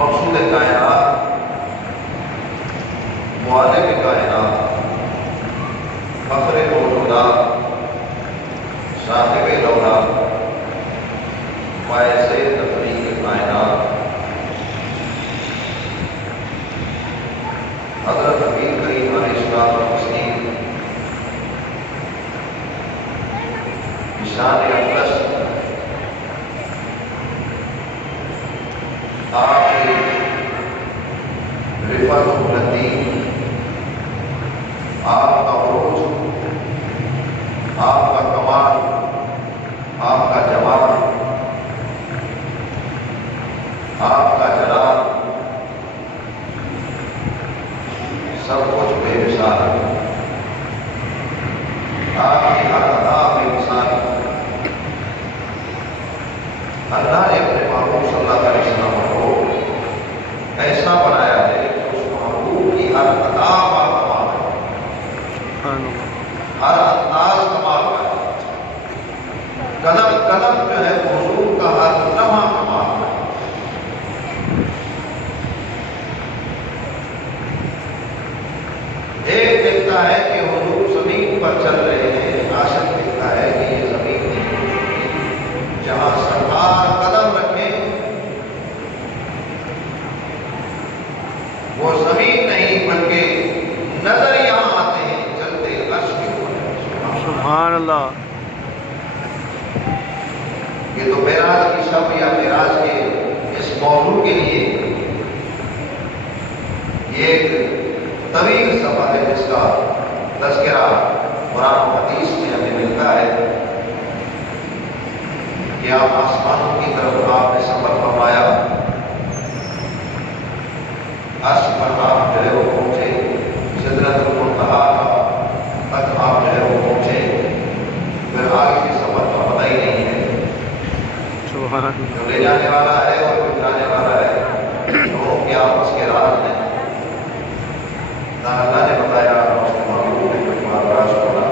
مقصود کائنات، معالم کائنات، فخر موجودات، صاحب دولت، باعث تفریق کائنات، حضرت نبی کریم علیہ الصلوۃ والتسلیم شان اقدس آپ کی رفعت و بلندی، آپ کا عروج، آپ کا کمال، آپ کا جمال، آپ کا جلال، سب کچھ بے مثال ہے۔ آپ کی ہر ادا بے مثال ہے۔ اللہ نے اپنے محبوب صلی اللہ علیہ وسلم کو ایسا بنایا ہے کہ اس محبوب کی ہر ادا کا کمال ہے، ہر انداز کمال کا ہے، قدم قدم جو ہے حضور کا ہر لمحہ کمال ہے۔ ایک دیکھتا ہے کہ حضور زمین پر چل رہے ہیں، عاشق دیکھتا ہے کہ یہ زمین نہیں، جہاں سرکار قدم رکھے وہ زمین نہیں بلکہ نظر یہاں آتے ہیں چلتے عرش کے اوپر۔ سبحان اللہ۔ یہ تو معراج کی شب یا معراج کے اس موضوع کے لیے یہ ایک طویل سفر ہے جس کا تذکرہ قرآن و حدیث میں ہمیں ملتا ہے کہ آپ آسمانوں کی طرف آپ نے سفر فرمایا، عرش پر آپ جو ہے وہ پہنچے، سدرۃ المنتہا تک آپ جو ہے وہ پہنچے، پھر آگے کے سفر کا پتہ ہی نہیں ہے، جو لے جانے والا ہے اور جو جانے والا ہے، دونوں کے آپس کے راز ہیں۔ اللہ نے بتایا اور اس کے محبوب نے کچھ راز بولا،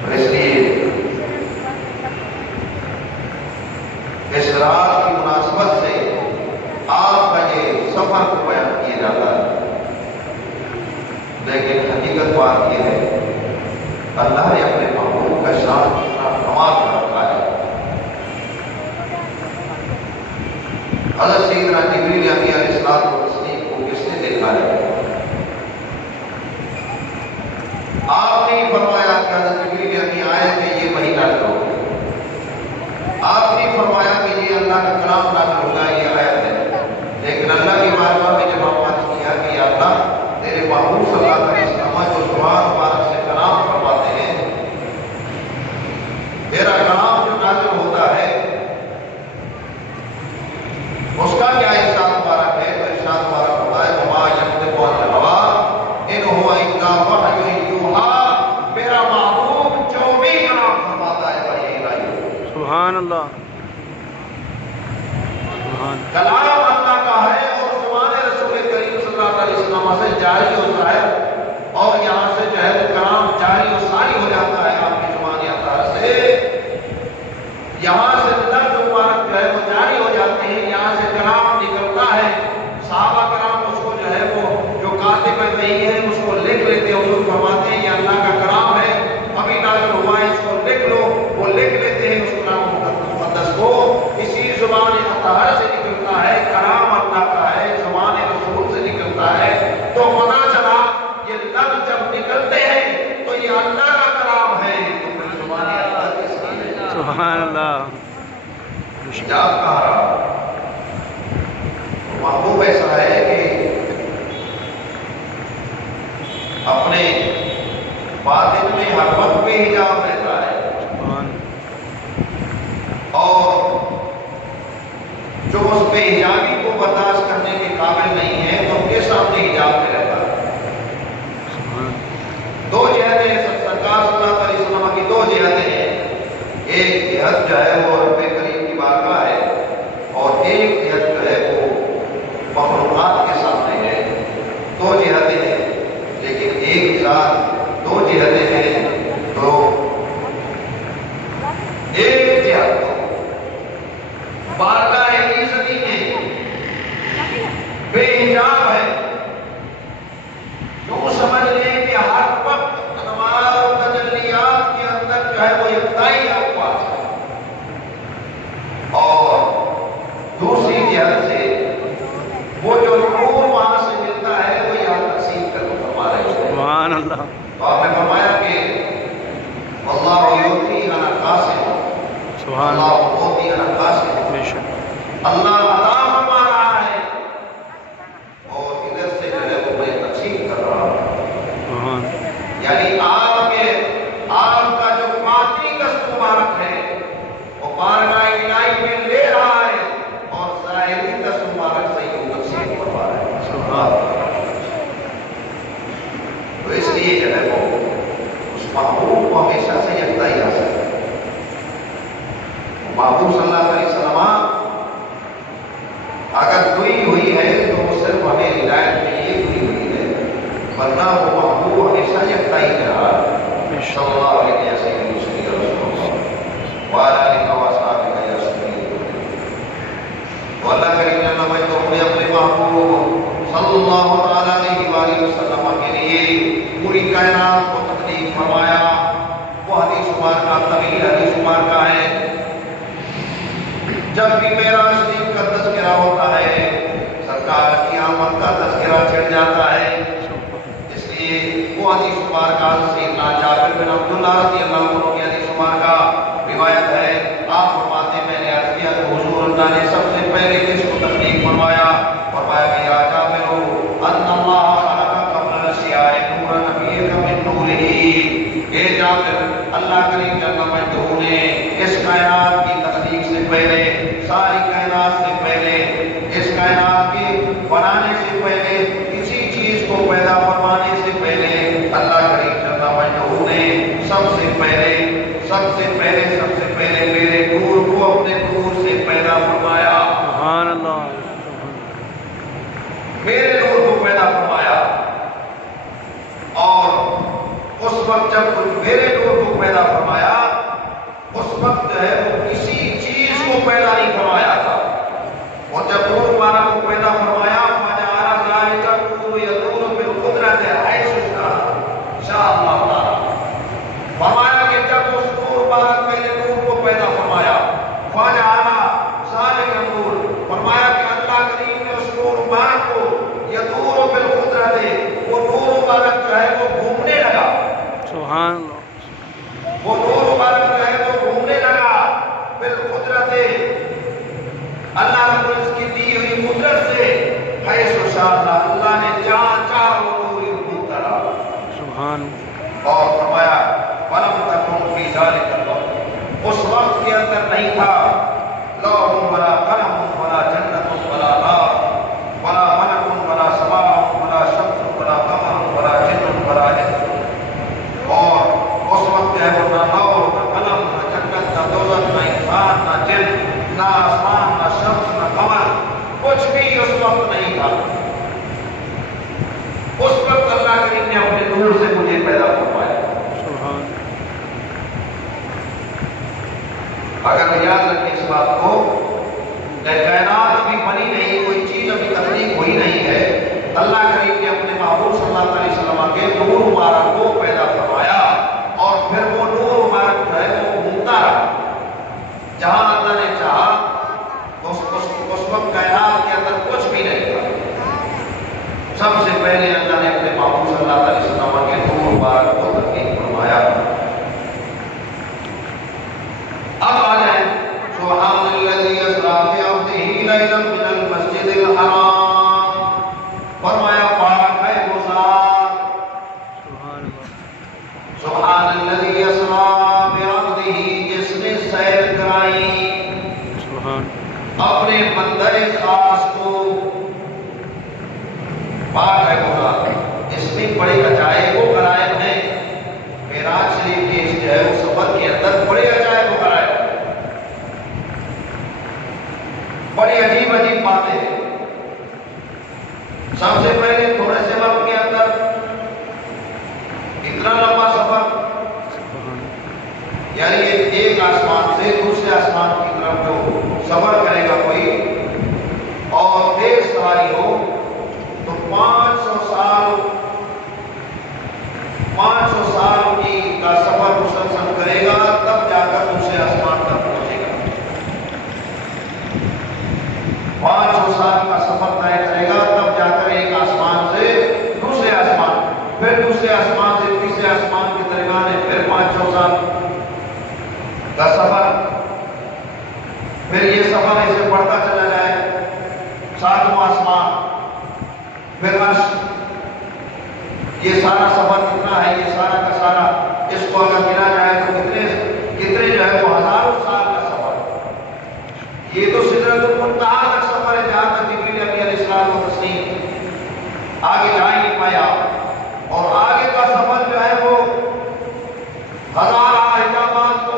اور اس لیے اس رات کی مناسبت سے آپ کا یہ سفر کو بیان کیا جاتا ہے، لیکن حقیقت بات یہ ہے اللہ نے سبحان اللہ. کلام اللہ کا ہے اور زبان رسول کریم صلی اللہ علیہ وسلم سے جاری ہوتا ہے اور یہاں سے جو ہے وہ کلام جاری و ساری ہو جاتا ہے آپ کی زبان اللہ سے. یہاں سے لفظ مبارک جو ہے وہ جاری ہو جاتے ہیں, یہاں سے کلام نکلتا ہے. صحابہ کرام اس کو جو ہے وہ جو کاتب نہیں ہے اس کو لکھ لیتے ہیں, حضور فرماتے ہیں یہ اللہ کا کلام ہے, ابھی نازل ہوا ہے, اس کو لکھ لو. وہ لکھ لیتے ہیں اس کلام مقدس کو. اسی زبان اطہر سے نکلتا ہے, کلام اللہ کا ہے, زبان رسول سے نکلتا ہے. تو پتہ چلا یہ لفظ جب نکلتے ہیں تو یہ اللہ کا کلام ہے, تو پھر زبان اللہ کس کی ہے؟ سبحان اللہ. جاب کہا رہا محبوب ایسا ہے کہ اپنے باطن میں ہر وقت بے حجاب رہتا ہے, اور جو اس بے حجابی کو برداشت کرنے کے قابل نہیں ہے تو ان کے سامنے حجاب میں رہتا ہے. دو جہتیں سرکار صلی اللہ علیہ وسلم کی دو جہتیں ہیں. ایک جہت جو ہے وہ رب کریم کی بارگاہ ہے, اور ایک جہت جو ہے وہ مخلوقات کے سامنے ہے. دو جہتیں ہیں لیکن ایک ذات, دو جہتیں ہیں تو ایک جہت بارگاہ عزتی میں بے حجاب ہے. یوں سمجھ لیں کہ ہر وقت انوار و تجلیات کے اندر جو ہے وہ یکتائی کا پاس ہے, اور دوسری جہت سے وہ جو نور وہاں سے ملتا ہے وہ یہاں تقسیم کر کے فرما رہے ہیں. سبحان اللہ. تو آپ نے فرمایا کہ اللہ یعطی انا قاسم, سبحان اللہ اللہ. یعطی انا قاسم, بے شک. اللہ عطا فرما رہا ہے اور ادھر سے جو ہے وہ میں تقسیم کر رہا ہوں. یعنی آپ کا جو باطنی قصد مبارک ہے وہ بارگاہ الہی میں لے رہا ہے, اور ظاہری قصد مبارک سے یہ تقسیم کروا رہا ہے. سبحان اللہ. تو اس لیے جو ہے وہ اس محبوب کو ہمیشہ سے یکتائی حاصل ہے. محبوب صلی اللہ علیہ وسلم اگر کوئی ہوئی ہے تو وہ صرف ہمیں ہدایت کے لیے ہوئی ہوئی ہے, ورنہ وہ محبوب ہمیشہ یکتائی رہا صلی اللہ علیہ وسلم. وعلیٰ علیہ وآلہ تو اللہ کریم جل مجدہ نے اپنے محبوب صلی اللہ علیہ وآلہ وسلم کے لیے پوری کائنات کو تخلیق فرمایا. وہ حدیث مبارکہ طویل حدیث مبارکہ ہے. جب بھی معراج شریف کا تذکرہ ہوتا ہے سرکار کی آمد کا تذکرہ چھڑ جاتا ہے. اس لیے وہ حدیث مبارکہ سیدنا جابر بن عبداللہ رضی اللہ عنہ کی حدیث مبارکہ روایت ہے. آپ فرماتے میں نے عرض کیا کہ حضور اللہ نے سب سے پہلے کس کو تخلیق فرمایا؟ فرمایا کہ یا جابر ان اللہ خلق قبل الاشیاء نورا نبیک من نورہ. اے جابر, اللہ کریم جل مجدہ نے اس کائنات کی تخلیق سے پہلے, ساری کائنات سے پہلے, اس کائنات کے بنانے سے پہلے, کسی چیز کو پیدا فرمانے سے پہلے اللہ کریم جل مجدہ نے سب سے پہلے میرے نور کو اپنے نور سے پیدا فرمایا. سبحان اللہ. میرے نور کو پیدا فرمایا, اور اس وقت جب میرے نور کو پیدا فرمایا اس وقت جو ہے وہ کسی چیز کو پیدا نہیں فرمایا تھا. اور جب نور مبارک کو پیدا فرمایا فجعل ذلک النور یدور بالقدرۃ حیث شاء اللہ تعالی. فرمایا کہ جب اس نور مبارک میرے نور کو پیدا فرمایا فجعل ذلک النور, فرمایا کہ اللہ کریم نے اس نور مبارک کو یدور بالقدرۃ, وہ نور مبارک جو ہے وہ گھومنے لگا. سبحان اللہ. وہ نور مبارک جو ہے وہ گھومنے لگا بالقدرت, اللہ رب العزت کی دی ہوئی قدرت سے. حیث شاء اللہ, اللہ نے جہاں چاہا وہ نور گھومتا رہا. سبحان. اور فرمایا ولم تکن فی ذلک الوقت, اس وقت کے اندر نہیں تھا لوح ولا قلم ولا جنت ولا نار ولا ملک ولا سماء ولا شمس ولا قمر ولا جن ولا انس. اور اس وقت ہے وہ نہ لوح نہ قلم نہ جنت نہ دوزخ نہ انسان نہ اگر یاد رکھیں اس بات کو کہ کائنات ابھی بنی نہیں، کوئی چیز ابھی تخلیق ہوئی نہیں ہے، اللہ کریم نے اپنے محبوب صلی اللہ علیہ وسلم کے نور مبارک کو پیدا فرمایا اور پھر وہ نور مبارک جو ہے وہ گھومتا رہا جہاں اللہ نے چاہا۔ اس وقت کائنات کے اندر کچھ بھی نہیں تھا، سب سے پہلے اللہ نے اپنے محبوب صلی اللہ علیہ وسلم کے نور مبارک کو تخلیق فرمایا۔ اب آ جائیں سبحان الذی اسریٰ بعبدہ لیلا من المسجد الحرام، فرمایا پاک ہے وہ ذات، سبحان الذی اسریٰ بعبدہ جس نے سیر کرائی اپنے بندہ خاص کو، پاک ہے وہ ذات، اس میں بڑے عجائب و غرائب ہیں۔ معراج شریف کے جو ہے وہ سفر کے اندر بڑے عجائب و غرائب، بڑی عجیب عجیب باتیں ہیں۔ سب سے پہلے تھوڑے سے وقت کے اندر اتنا لمبا سفر، یعنی ایک آسمان سے دوسرے آسمان کی طرف جو سفر کرے گا کوئی اور تیز سواری ہو تو 500 سال کی کا سفر مسلسل کرے گا، تب جا کر دوسرے آسمان تک پہنچے گا۔ 500 سال کا سفر طے کرے گا، تب جا کر ایک آسمان سے دوسرے آسمان، پھر دوسرے آسمان سے تیسرے آسمان کے درمیان ہے پھر 500 سال کا سفر، پھر یہ سفر ایسے بڑھتا چلا جائے، 7واں آسمان، پھر عرش۔ یہ سارا سفر کتنا ہے؟ یہ سارا کا سارا اس کو اگر گنا جائے تو کتنے جو ہے وہ ہزاروں سال کا سفر۔ یہ تو سدرۃ المنتہا تک سفر ہے جہاں تک جبریل علیہ السلام و تسلیم آگے جا ہی نہیں پایا، اور آگے کا سفر جو ہے وہ ہزارہ حجابات کو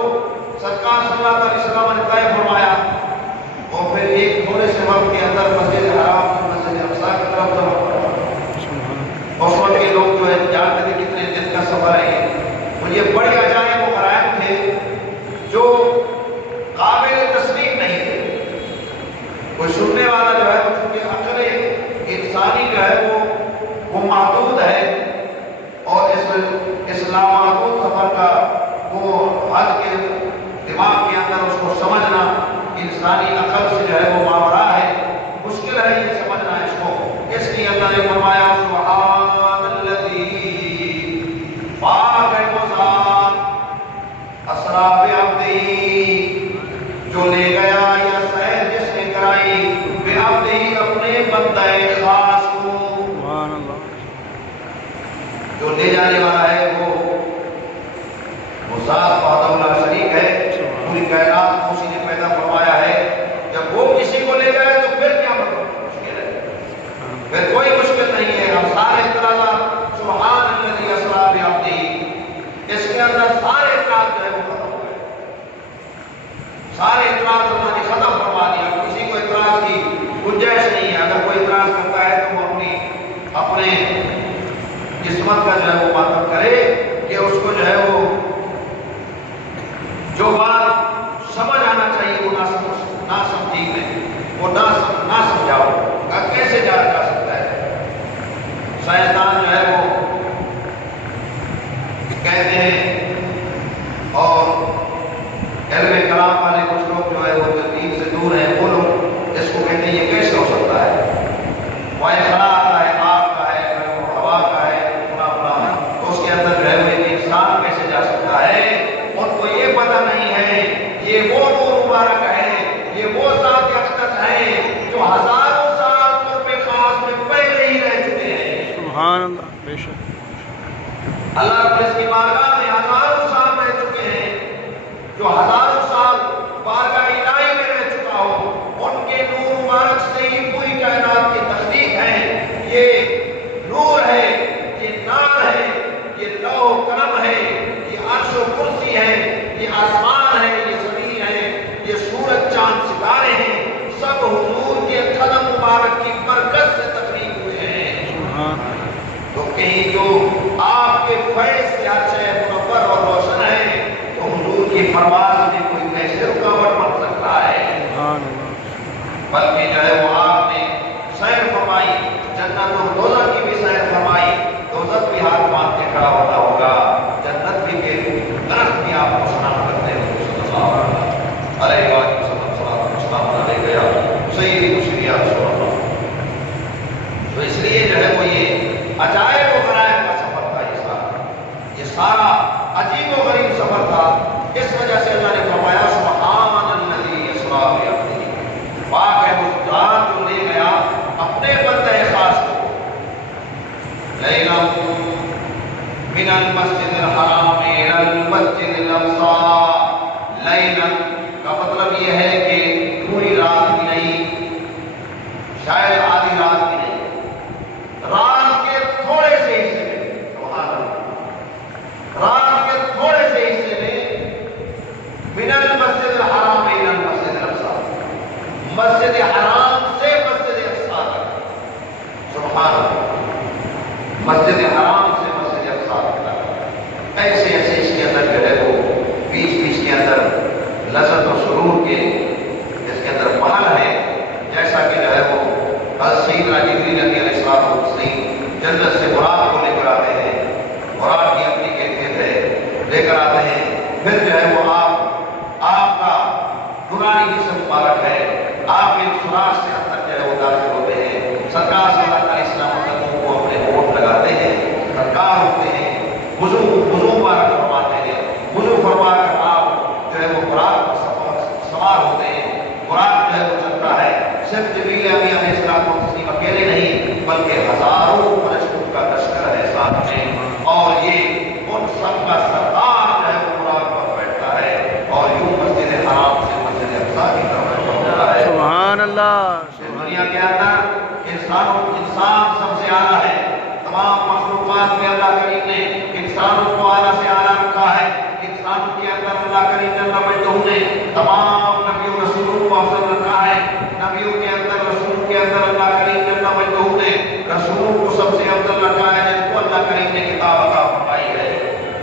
سرکار صلی اللہ علیہ وسلم نے طے فرمایا، اور پھر ایک تھوڑے سے وقت کے اندر مسجد حرام سے مسجد اقصیٰ کی طرف ضرور پڑا۔ اس وقت کے لوگ جو ہے جانتے تھے کتنے دن کا سفر ہے، اور یہ بڑے عجائب و غرائب تھے جو قابل تسلیم نہیں تھے۔ کوئی سننے والا جو ہے چونکہ عقل انسانی جو ہے وہ محدود ہے، اور اس لامحدود سفر کا وہ حد کے دماغ کے اندر اس کو سمجھنا انسانی عقل سے جو ہے وہ ماورا ہے، مشکل ہے یہ سمجھنا اس کو۔ اس لیے اللہ نے فرمایا سبحان الذی، پاک ہے وہ ذات، اسریٰ بعبدہ جو لے گیا یا سیر جس نے کرائی، بعبدہ اپنے بندہ خاص کو، جو لے جانے والا ہے وہ ذات وحدہ لا شریک ہے، پوری کائنات کو اسی نے پیدا فرمایا ہے۔ جب وہ کسی کو لے گئے تو پھر کیا مشکل ہے؟ پھر کوئی مشکل نہیں ہے۔ ہم سارے اعتراضات سبحان الذی اسریٰ بعبدہ، اس کے اندر سارے اعتراض جو ہے وہ ختم ہو گئے، سارے اعتراض اللہ نے ختم فرما دیا، کسی کو اعتراض کی گنجائش نہیں ہے۔ اگر کوئی اعتراض کرتا ہے تو وہ اپنے قسمت کا جو ہے وہ ماتم کرے کہ اس کو جو ہے وہ جو بات سمجھ آنا چاہیے وہ نہ سمجھی میں وہ نہ سمجھاؤ، کیسے جا سکتا ہے؟ سائنسدان جو ہے وہ کہتے ہیں، اور علم کلام والے کچھ لوگ جو ہے وہ دین سے دور ہیں، وہ لوگ اس کو کہتے ہیں یہ کیسے ہو سکتا ہے؟ وائے خلا کا ہے، آگ کا ہے، ہوا کا ہے، تو اس کے اندر جو ہے وہ ایک انسان کیسے جا سکتا ہے؟ ان کو یہ پتہ نہیں ہے یہ وہ نور مبارک ہے، یہ وہ ذات اقدس ہے جو ہزاروں سال قرب خاص میں پہلے ہی رہ چکے ہیں۔ سبحان اللہ، بے شک اللہ رب العزت کی بارگاہ میں ہزاروں سال رہ چکے ہیں، جو ہزاروں سال بارگاہ الہی میں رہ چکا ہو، ان کے نور مبارک سے ہی پوری کائنات کی تخلیق ہے۔ یہ نور ہے، یہ نار ہے، یہ لوح و قلم ہے، یہ عرش و کرسی ہے، یہ آسمان ہے، یہ زمین ہے، یہ سورج چاند ستارے ہیں، سب حضور کے قدم مبارک کی برکت سے تخلیق ہوئے ہیں۔ تو کہیں جو آپ کے فیض سے عرش ہے آپ کو سلام کرتے ہیں صلی اللہ علیہ وسلم سلام علیہ گیا سیدی مشری رسول اللہ. تو اس لیے جو ہے وہ یہ عجائب و غرائب کا سفر تھا. یہ سارا عجیب و غریب سفر تھا. اس وجہ سے اللہ نے فرمایا سبحان الذی اسری بعبدہ، پاک ہے وہ ذات جو لے گیا اپنے بندہ خاص کو لیلا من المسجد الحرام الى المسجد الاقصى. لیلا کا مطلب یہ ہے کہ پوری رات بھی نہیں، شاید آدھی رات بھی نہیں، رات کے تھوڑے سے حصے میں، سبحان اللہ، رات کے تھوڑے سے حصے میں من المسجد الحرام الى المسجد الاقصى، مسجد حرام سے مسجد اقصی تک. سبحان اللہ، مسجد حرام سے مسجد اقصی تک. ایسے ایسے اس کے اندر جو ہے وہ بیچ بیچ کے اندر لذت و سرور کے اس کے اندر محل ہے. جیسا کہ جو ہے وہ سیدنا جبریل علیہ السلام جنت سے براق کو لے کر آتے ہیں، براق کی اپنی کیفیت ہے، لے کر آتے ہیں. پھر جو ہے وہ آپ کا نورانی جسم مبارک ہے، آپ ایک سوراخ سے اندر جو ہے وہ داخل ہوتے ہیں. سرکار صلی اللہ علیہ وسلم کو اپنے ہونٹ لگاتے ہیں، سرکار ہوتے ہیں، وضو مبارک فرماتے ہیں. وضو فرما کر آپ جو ہے وہ براق پر سوار ہوتے ہیں. براق جو ہے وہ چلتا ہے. صرف جبریل علیہ السلام اکیلے نہیں بلکہ ہزاروں فرشتوں کا لشکر ہے ساتھ میں، اور یہ ان سب کا سردار جو ہے وہ براق پر بیٹھتا ہے اور یوں مسجد حرام سے مسجد اقصی کی طرف ہوتا ہے. سبحان اللہ. دنیا کے اندر انسان سب سے اعلیٰ ہے. تمام مخلوقات میں اللہ کریم نے انسانوں کو اعلیٰ سے اعلیٰ رکھا ہے. انسانوں کے اندر اللہ کریم جل مجدہ نے تمام نبیوں رسولوں کو افضل رکھا ہے. نبیوں کے اندر رسولوں کے اندر اللہ کریم جل مجدہ نے رسولوں کو سب سے افضل رکھا ہے جن کو اللہ کریم نے کتاب عطا فرمائی ہے.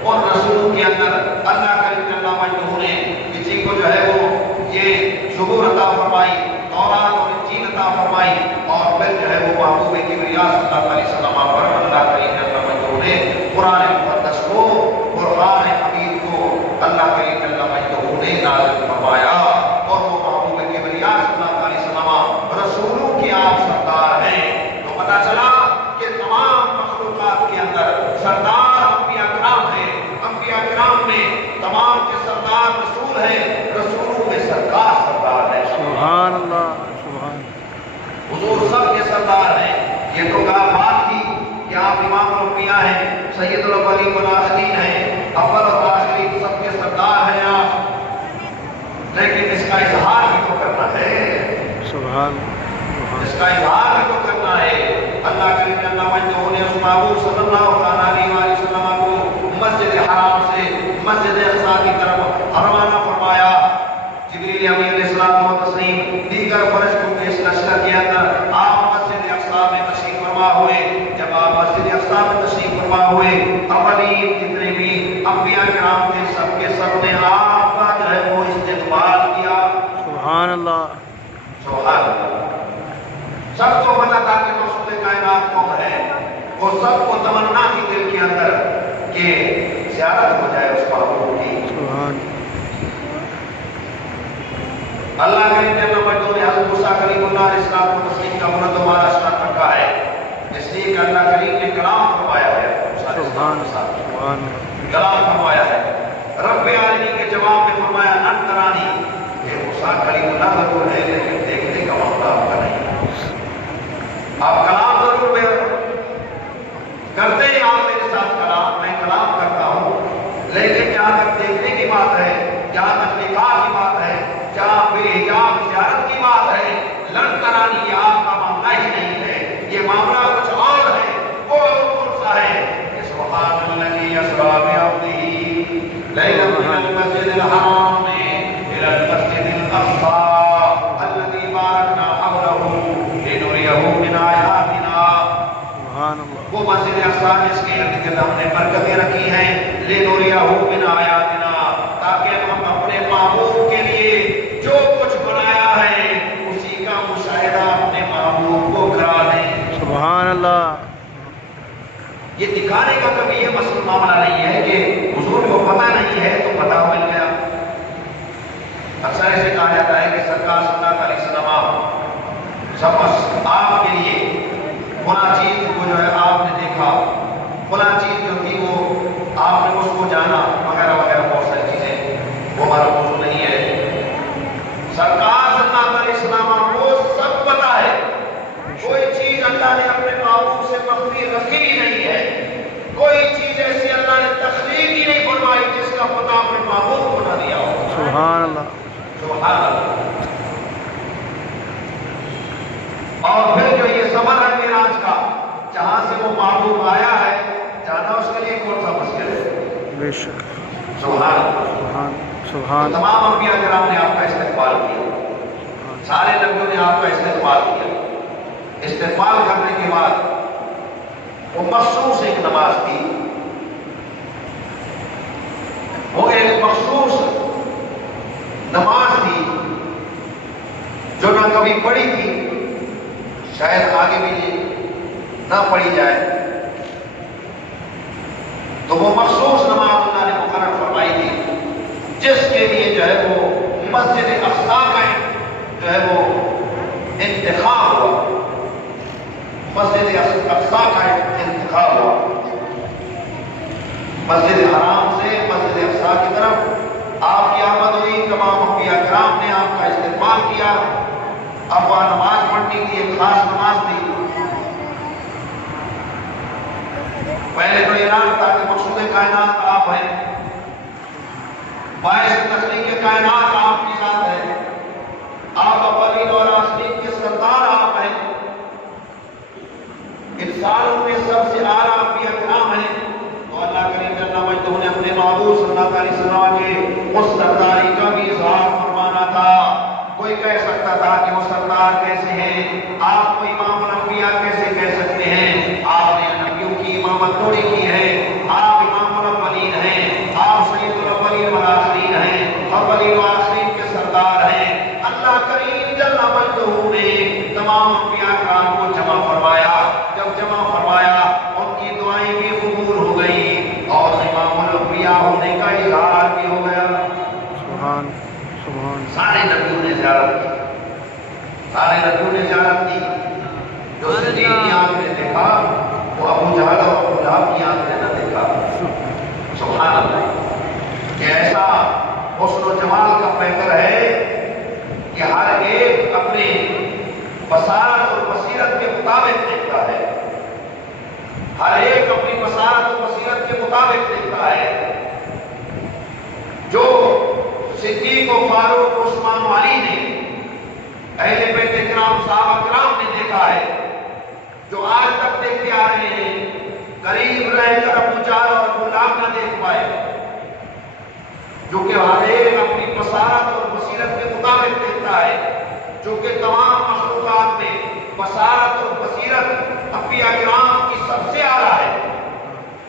اور رسولوں کے اندر اللہ کریم جل مجدہ نے کسی کو جو ہے وہ یہ ظہور عطا فرمائی، تورات اور انجیل عطا فرمائی، اور پھر جو ہے وہ محبوب کبریا صلی اللہ علیہ وسلم پر اللہ کریم جل مجدہ نے قرآن مقدس کو، قرآن حمید کو اللہ کریم جل مجدہ نے نازل فرمایا. اور وہ محبوب کبریا صلی اللہ علیہ وسلم رسولوں کے آپ سردار ہیں. تو پتہ چلا کہ تمام مخلوقات کے اندر سردار انبیاء کرام ہیں. انبیاء کرام میں تمام کے سردار رسول ہیں، رسولوں میں سرکار سردار ہے. سبحان اللہ. سبحان حضور سب کے سردار ہیں. یہ تو کہا بات کی کہ آپ امام الانبیاء ہیں، سید الاولین والآخرین ہیں، اول و آخرین، سب کے سردار ہیں آپ. لیکن اس کا اظہار بھی تو کرنا ہے. سبحان. اس کا اظہار بھی تو کرنا ہے. اللہ کریم جل مجدہ نے اس محبوب صلی اللہ علیہ وسلم کو مسجد حرام سے مسجد اقصی کی طرف روانہ فرمایا. جبریل امین علیہ السلام و تسلیم دیگر فرشتوں کے اس لشکر کے اندر آپ مسجد اقصی میں تشریف فرما ہوئے. جب آپ مسجد اقصی میں تشریف فرما ہوئے، اولین جتنے بھی انبیاء کرام تھے سب کے سب نے آپ کا جو ہے وہ استقبال کیا. سبحان اللہ. سبحان اللہ. سب کو پتا تھا کہ رسول کائنات کون ہے. وہ سب کو تمنا تھی دل کے اندر کہ زیارت ہو جائے اس محبوب کی. سبحان. اللہ کریم جل مجدہ نے حضرت موسیٰ کلیم اللہ علیہ السلام کو تسلیم کا منظم شان رکھا ہے، اس لیے کہ اللہ کریم نے کلام فرمایا ہے. سبحان. سبحان. کلام فرمایا ہے. رب العالمین کے جواب میں فرمایا لن ترانی، کہ موسیٰ کلیم اللہ ضرور ہے لیکن دیکھنے کا موقع آپ کا نہیں. آپ کلام ضرور کرتے ہیں، آپ میرے ساتھ کلام، میں کلام کرتا ہوں، لیکن جہاں تک دیکھنے کی بات ہے، جہاں تک نکاح کی بات ہے، جہاں بے حجاب زیارت کی بات ہے، لن ترانی یہ آپ کا معاملہ ہی نہیں ہے. یہ معاملہ کچھ اور ہے. وہ کون سا ہے؟ سبحان الذی اسری بعبدہ لیلا من المسجد الحرام الى المسجد الاقصى الذي باركنا حوله لنريه من آیاتنا. سبحان اللہ. وہ مسجد اقصی جس کے ارد گرد ہم نے برکتیں رکھی ہیں، لنريه من آیاتنا، تاکہ ہم اپنے محبوب کے لیے جو کچھ بنایا ہے اسی کا مشاہدہ اپنے محبوب کو کرا دیں. سبحان اللہ. یہ دکھانے کا کبھی یہ مسئلہ معاملہ نہیں ہے کہ حضور کو پتہ نہیں ہے تو بتاؤ بے شک سبحان اللہ۔ سبحان تو سبحان تمام انبیاء کرام نے آپ کا استقبال کیا، سارے نبیوں نے آپ کا استقبال کیا۔ استقبال کرنے کے بعد وہ مخصوص ایک نماز تھی، وہ ایک مخصوص نماز تھی جو نہ کبھی پڑھی تھی، شاید آگے بھی نہ پڑھی جائے۔ تو وہ مخصوص نماز اللہ نے مقرر فرمائی تھی، جس کے لیے جو ہے وہ مسجد اقصی کا جو ہے وہ انتخاب ہوا، مسجد اقصی کا انتخاب ہوا۔ مسجد حرام سے مسجد اقصی کی طرف آپ کی آمد ہوئی، تمام انبیاء کرام نے آپ کا استقبال کیا۔ اب وہاں نماز پڑھنے کی ایک خاص نماز تھی۔ پہلے تو اعلان تھا کہ مقصود کائنات آپ ہیں، باعث تخلیق کائنات آپ کی ذات ہے، آپ اولین اور آخرین کے سردار آپ ہیں، انسانوں میں سب سے اعلیٰ انبیاء کرام ہیں۔ تو اللہ کریم جل مجدہ نے اپنے محبوب صلی اللہ علیہ وسلم کے اس سرداری کا بھی اظہار فرمانا تھا۔ کوئی کہہ سکتا تھا کہ وہ سردار کیسے ہیں، آپ کو امام الانبیاء کیسے کہہ سکتے ہیں، آپ نے نبیوں کی امامت تھوڑی کی ہے، آپ امام الاولین ہیں، آپ سید الاولین والآخرین ہیں، اولین والآخرین کے سردار ہیں۔ اللہ کریم جل مجدہ نے تمام انبیاء کرام کو جمع فرمایا، جب جمع فرمایا ان کی دعائیں بھی قبول ہو گئی اور امام الانبیاء ہونے کا اظہار بھی ہو گیا۔ سبحان سبحان سارے نبیوں نے زیارت کی، سارے نبیوں نے زیارت کی۔ جو صدیق کی آنکھ نے دیکھا وہ ابو جہل اور ابو لہب کی آنکھ نے نہ دیکھا۔ سبحان اللہ، کہ ایسا حسن و جمال کا پیکر ہے کہ ہر ایک اپنے بصارت اور بصیرت کے مطابق دیکھتا ہے، ہر ایک اپنی بصارت اور بصیرت کے مطابق دیکھتا ہے۔ جو صدیق و فاروق و عثمان و علی نے، اہل بیت کرام صحابہ کرام نے دیکھا ہے، جو آج تک دیکھتے آ رہے ہیں، قریب رہ کر ابو جہل اور ابو لہب نہ دیکھ پائے، جو کہ ہر ایک اپنی بصارت اور بصیرت کے مطابق دیکھتا ہے، جو کہ تمام مخلوقات میں بصارت اور بصیرت انبیاء کرام کی سب سے اعلیٰ ہے،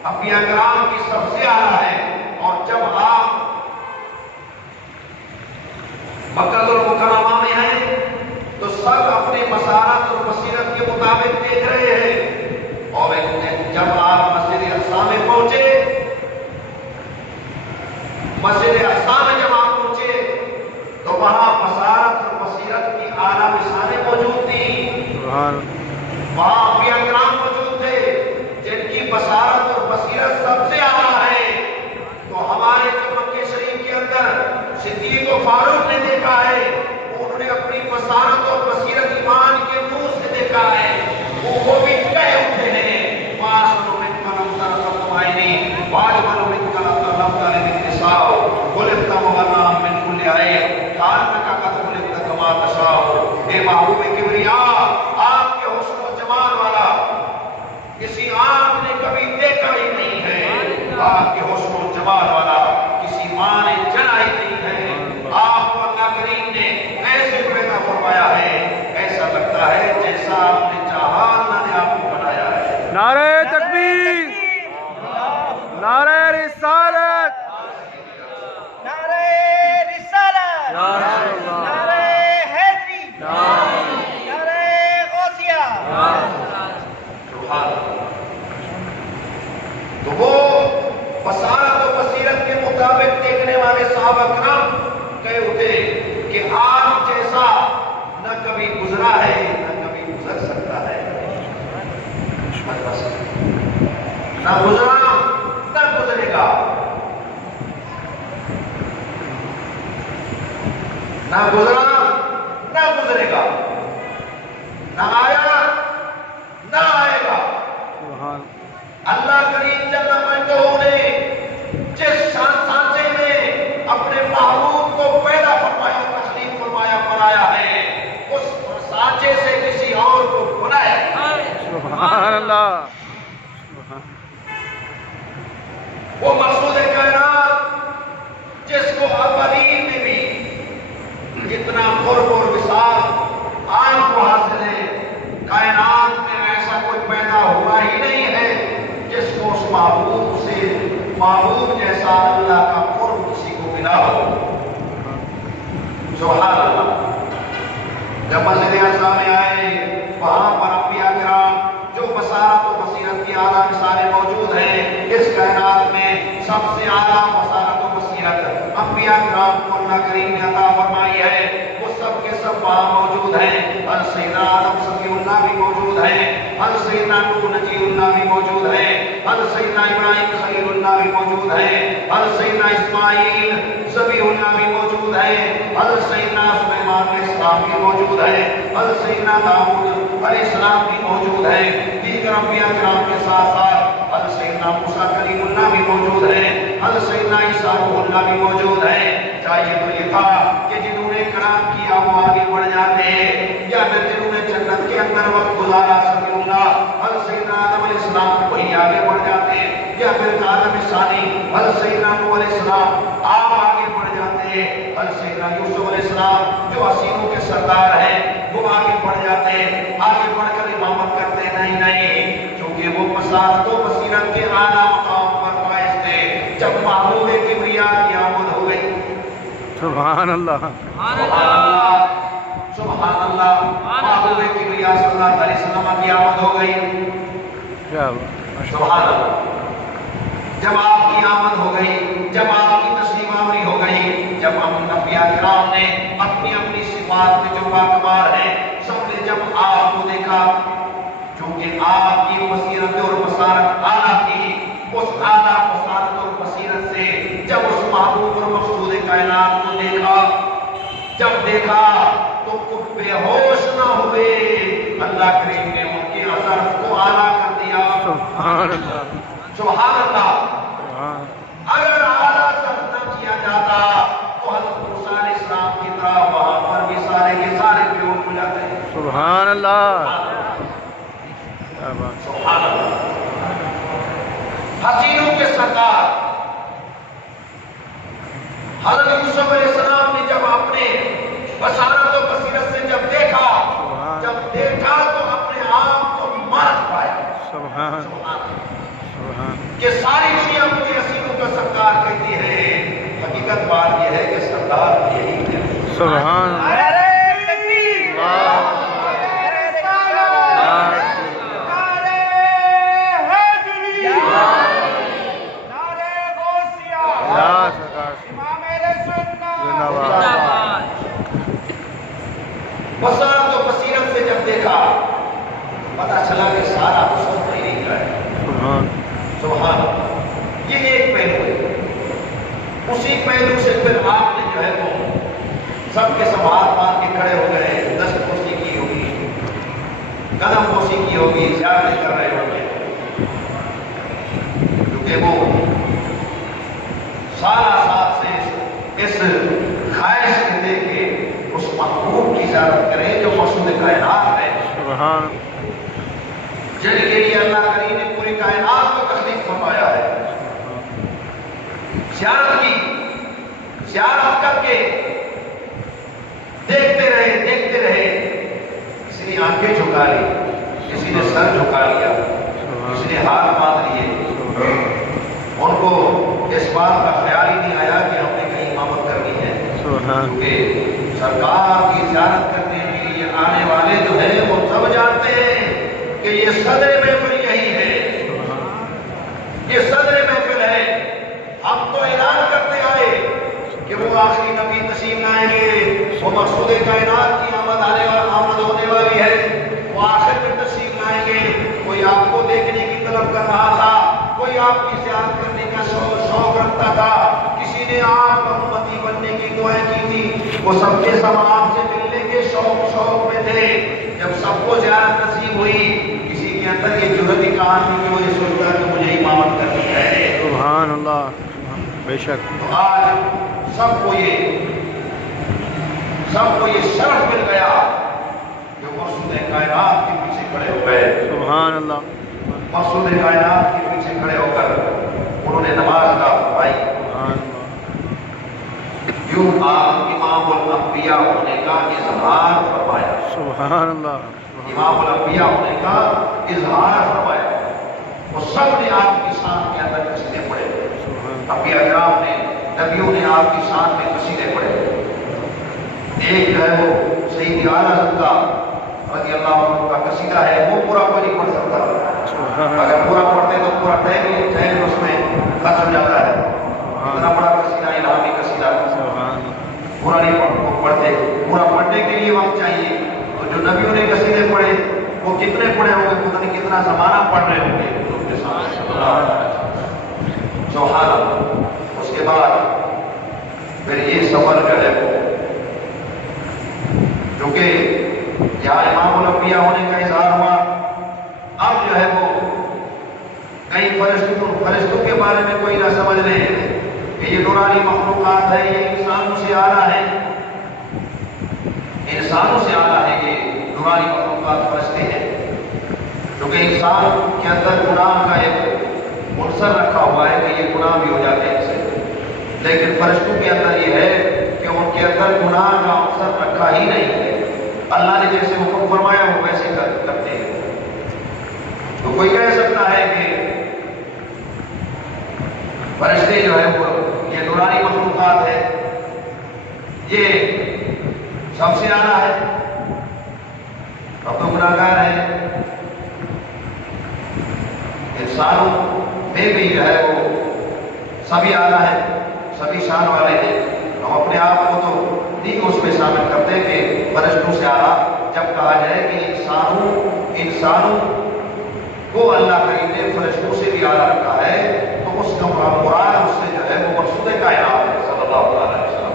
انبیاء کرام کی سب سے اعلیٰ ہے۔ اور جب آپ مکہ المکرمہ میں ہیں تو سب اپنے بصارت اور بصیرت کے مطابق دیکھ رہے ہیں، اور جب آپ مسجد اقصی میں پہنچے، مسجد اقصی میں جب آپ پہنچے تو وہاں بصارت اور بصیرت کی اعلیٰ مثالیں موجود تھیں، وہاں انبیاء کرام موجود تھے جن کی بصارت اور بصیرت سب سے اعلیٰ ہے۔ تو ہمارے جو مکہ شریف کے اندر صدیق و فاروق نے دیکھا ہے، انہوں نے اپنی بصارت اور بصیرت ایمان کے نور سے دیکھا ہے، وہ بھی کہہ اٹھے ہیں وَأَحْسَنُ مِنْكَ لَمْ تَرَ قَطُّ عَيْنِي وَأَجْمَلُ مِنْكَ لَمْ تَلِدِ النِّسَاءُ خُلِقْتَ مُبَرَّأً مِنْ كُلِّ عَيْبٍ كَأَنَّكَ قَدْ خُلِقْتَ كَمَا تَشَاءُ۔ اے محبوب کبریا، آپ کے حسن و جمال والا کسی آنکھ نے کبھی دیکھا ہی نہیں ہے، آپ کے حسن و جمال والا کسی ماں نے جنا ہی نہیں ہے۔ آپ کو اللہ کریم نے ایسے پیدا فرمایا ہے، ایسا لگتا ہے جیسا آپ نے چاہا اللہ نے آپ کو بنایا ہے۔ نعرہ تکبیر، نعرہ رسالت، نعرہ رسالت، نعرہ حیدری، نعرہ غوثیہ۔ سبحان اللہ۔ تو وہ بصارت و بصیرت کے مطابق دیکھنے والے صحابہ کرام کہہ اٹھے کہ آپ جیسا نہ کبھی گزرا ہے نہ کبھی گزر سکتا ہے، نہ گزرا نہ گزرے گا، نہ گزرا نہ گزرے گا، نہ آیا نہ آئے گا۔ سبحان اللہ کریم جل مجدہ نے جس سانچے میں اپنے محبوب کو پیدا فرمایا، تخلیق فرمایا، بنایا ہے، اس سانچے سے کسی اور کو بنایا۔ سبحان اللہ، وہ مقصود کائنات زندہ ہو. سبحان اللہ. جب مسجد اقصی میں آئے وہاں پر انبیاء کرام جو بصارت و بصیرت کی اعلیٰ مثالیں موجود ہیں. اس کائنات میں سب سے اعلیٰ بصارت و بصیرت انبیاء کرام کو اللہ کریم نے عطا فرمائی ہے. وہ سب کے سب وہاں موجود ہیں. حضرت سیدنا آدم صفی اللہ بھی موجود ہیں. حضرت سیدنا نوح نجی اللہ بھی موجود ہیں. حضرت سیدنا ابراہیم خلیل اللہ بھی موجود ہیں. حضرت سیدنا اسماعیل ذبیح اللہ بھی موجود ہیں. حضرت سیدنا سلیمان علیہ السلام بھی موجود ہیں. حضرت سیدنا داؤد علیہ السلام بھی موجود ہیں. دیگر انبیاء کرام کے ساتھ ساتھ حضرت سیدنا موسیٰ کلیم اللہ بھی موجود ہیں. حضرت سیدنا عیسیٰ روح اللہ بھی موجود ہیں. چاہیے تو یہ تھا کہ جنہوں نے کرام کیا وہ آگے بڑھ جاتے ہیں، یا پھر جنہوں نے جنت کے اندر وقت گزارا سبی اللہ حضرت سیدنا آدم علیہ السلام وہی آگے بڑھ جاتے ہیں، یا پھر آدم ثانی حضرت سیدنا نوح علیہ السلام آپ آگے بڑھ جاتے ہیں. حضرت سیدنا یوسف علیہ السلام جو حسینوں کے سردار ہیں وہ آگے بڑھ جاتے ہیں، آگے بڑھ کر امامت کرتے نہیں نہیں کیونکہ وہ بصارت و بصیرت کے اعلیٰ مقام پر فائز تھے. جب محبوب کبریا کی آمد ہو گئی، سبحان اللہ سبحان اللہ سبحان اللہ، محبوب کبریا صلی اللہ علیہ وسلم کی آمد ہو گئی. کیا بات. سبحان اللہ. جب آپ کی آمد ہو گئی، جب آپ کی تشریف آوری ہو گئی، جب انبیاء کرام نے اپنی اپنی صفات میں جو باکمال ہیں سب نے جب آپ کو دیکھا، چونکہ آپ کی بصیرت اور بصارت اعلیٰ تھی، اس اعلیٰ بصارت اور بصیرت سے جب اس محبوب اور مقصود کائنات کو دیکھا، جب دیکھا تو خود بے ہوش نہ ہوئے. اللہ کریم نے ان کی حضرت کو اعلیٰ کر دیا. سبحان اللہ سبحان اللہ. سبحان. اگر اعلیٰ درجہ نہ کیا جاتا تو حضرت موسیٰ علیہ السلام کی طرح وہاں پر بھی سارے کے سارے پیون ہو جاتے ہیں. سبحان اللہ. کیا بات. سبحان اللہ. حسینوں کے سردار حضرت یوسف علیہ السلام نے جب اپنے بصارت و بصیرت سے جب دیکھا تو اپنے آپ کو مان پایا. سبحان سبحان سبحان. کہ ساری دنیا مجھے حسینوں کا سردار کہتی ہے. حقیقت بات یہ ہے کہ سردار یہی ہے. سبحان اللہ. نعرہ تکبیر، نعرہ رسالت، نعرہ حیدری، نعرہ غوثیہ، یا سرکار امام اہل سنت زندہ باد. بصارت و بصیرت سے جب دیکھا پتا چلا کہ سارا حسن وہی نہیں ہے. سبحان سبحان اللہ. یہ ایک پہلو ہے. اسی پہلو سے پھر آپ نے جو ہے وہ سب کے سب ہاتھ باندھ کے کھڑے ہو گئے. دست بوسی کی ہوگی، قدم بوسی کی ہوگی، زیارتیں کر رہے ہوں گے، کیونکہ وہ سارا ساتھ سے اس خواہش میں دے کے اس محبوب کی زیارت کریں جو مقصود کائنات ہے، سبحان. جن کے لیے اللہ کریم نے پوری کائنات کو تخلیق فرمایا ہے. زیارت کی، زیارت کر کے دیکھتے رہے. کسی نے آنکھیں جھکا لی، کسی نے سر جھکا لیا، کسی نے ہاتھ باندھ لیے. ان کو اس بات کا خیال ہی نہیں آیا کہ ہم نے کہیں امامت کرنی ہے، کیونکہ سرکار کی زیارت کرنے کے لیے آنے والے جو ہیں وہ سب جانتے ہیں کہ یہ صدر محفل یہی ہے، یہ صدر محفل ہے. ہم تو اعلان کرتے آئے کہ وہ آخری نبی تشریف لائیں گے، وہ مقصود کائنات کی آمد ہونے والی ہے، وہ آخر میں تشریف لائیں گے. کوئی آپ کو دیکھنے کی طلب کر رہا تھا، کوئی آپ کی زیارت کرنے کا شوق رکھتا تھا، کسی نے آپ کا امتی بننے کی دعائیں کی تھی. وہ سب کے سب آپ سے ملنے کے شوق میں تھے. جب سب کو زیارت نصیب ہوئی، کسی کے اندر یہ جرأت ہی کہاں تھی کہ وہ یہ سوچتا کہ مجھے امامت کرنی ہے. سبحان اللہ. بے شک. تو آج سب کو یہ شرف مل گیا کہ مقصود کائنات کے پیچھے کھڑے ہو گئے. سبحان اللہ. مقصود کائنات کے پیچھے کھڑے ہو کر انہوں نے نماز ادا فرمائی. سبحان اللہ. یوں آپ امام الانبیاء ہونے کا اظہار فرمایا. سبحان اللہ. امام الانبیاء ہونے کا اظہار فرمایا. وہ سب نے آپ کی شان کے اندر کشتے پڑے. انبیاء کرام نے نبیوں نے آپ کی شان میں قصیدے پڑھے. ایک جو ہے وہ سید اعلیٰ حضرت رضی اللہ عنہ کا قصیدہ ہے، وہ پورا کوئی نہیں پڑھ سکتا. اگر پورا پڑھتے تو پورا ٹائم اس میں خرچ ہو جاتا ہے. اتنا بڑا قصیدہ، الہامی قصیدہ پورا نہیں پڑھتے. پورا پڑھنے کے لیے وقت چاہیے. تو جو نبیوں نے قصیدے پڑھے وہ کتنے پڑھے ہوں گے، پتہ نہیں کتنا زمانہ پڑھ رہے ہوں گے ان کے ساتھ. سبحان اللہ. اس کے بعد پھر یہ سفر جو ہے وہ جو کہ یہاں امام الانبیاء ہونے کا اظہار ہوا، اب جو ہے وہ کئی فرشتوں کے بارے میں کوئی نہ سمجھ لے کہ یہ نورانی مخلوقات ہے، یہ انسانوں سے اعلیٰ ہے. انسانوں سے اعلیٰ ہے یہ نورانی مخلوقات، فرشتے ہیں. کیونکہ انسان کے اندر گناہ کا ایک عنصر رکھا ہوا ہے کہ یہ گناہ بھی ہو جاتے ہیں ان سے، لیکن فرشتوں کے اندر یہ ہے کہ ان کے اندر گناہ کا عنصر رکھا ہی نہیں ہے. اللہ نے جیسے حکم فرمایا وہ ویسے کرتے ہیں. تو کوئی کہہ سکتا ہے کہ فرشتے جو ہے وہ یہ نورانی مخلوقات ہے، یہ سب سے اعلیٰ ہے، اب تو گناہگار ہے. انسانوں میں بھی جو ہے وہ سبھی اعلیٰ ہے، سبھی شان والے ہیں. ہم اپنے آپ کو تو نہیں اس میں شامل کرتے کہ فرشتوں سے اعلیٰ. جب کہا جائے کہ انسانوں کو اللہ کریم نے فرشتوں سے بھی اعلیٰ رکھا ہے، تو اس کا مراد اس سے جو ہے وہ مقصود کائنات ہے صلی اللہ علیہ وسلم.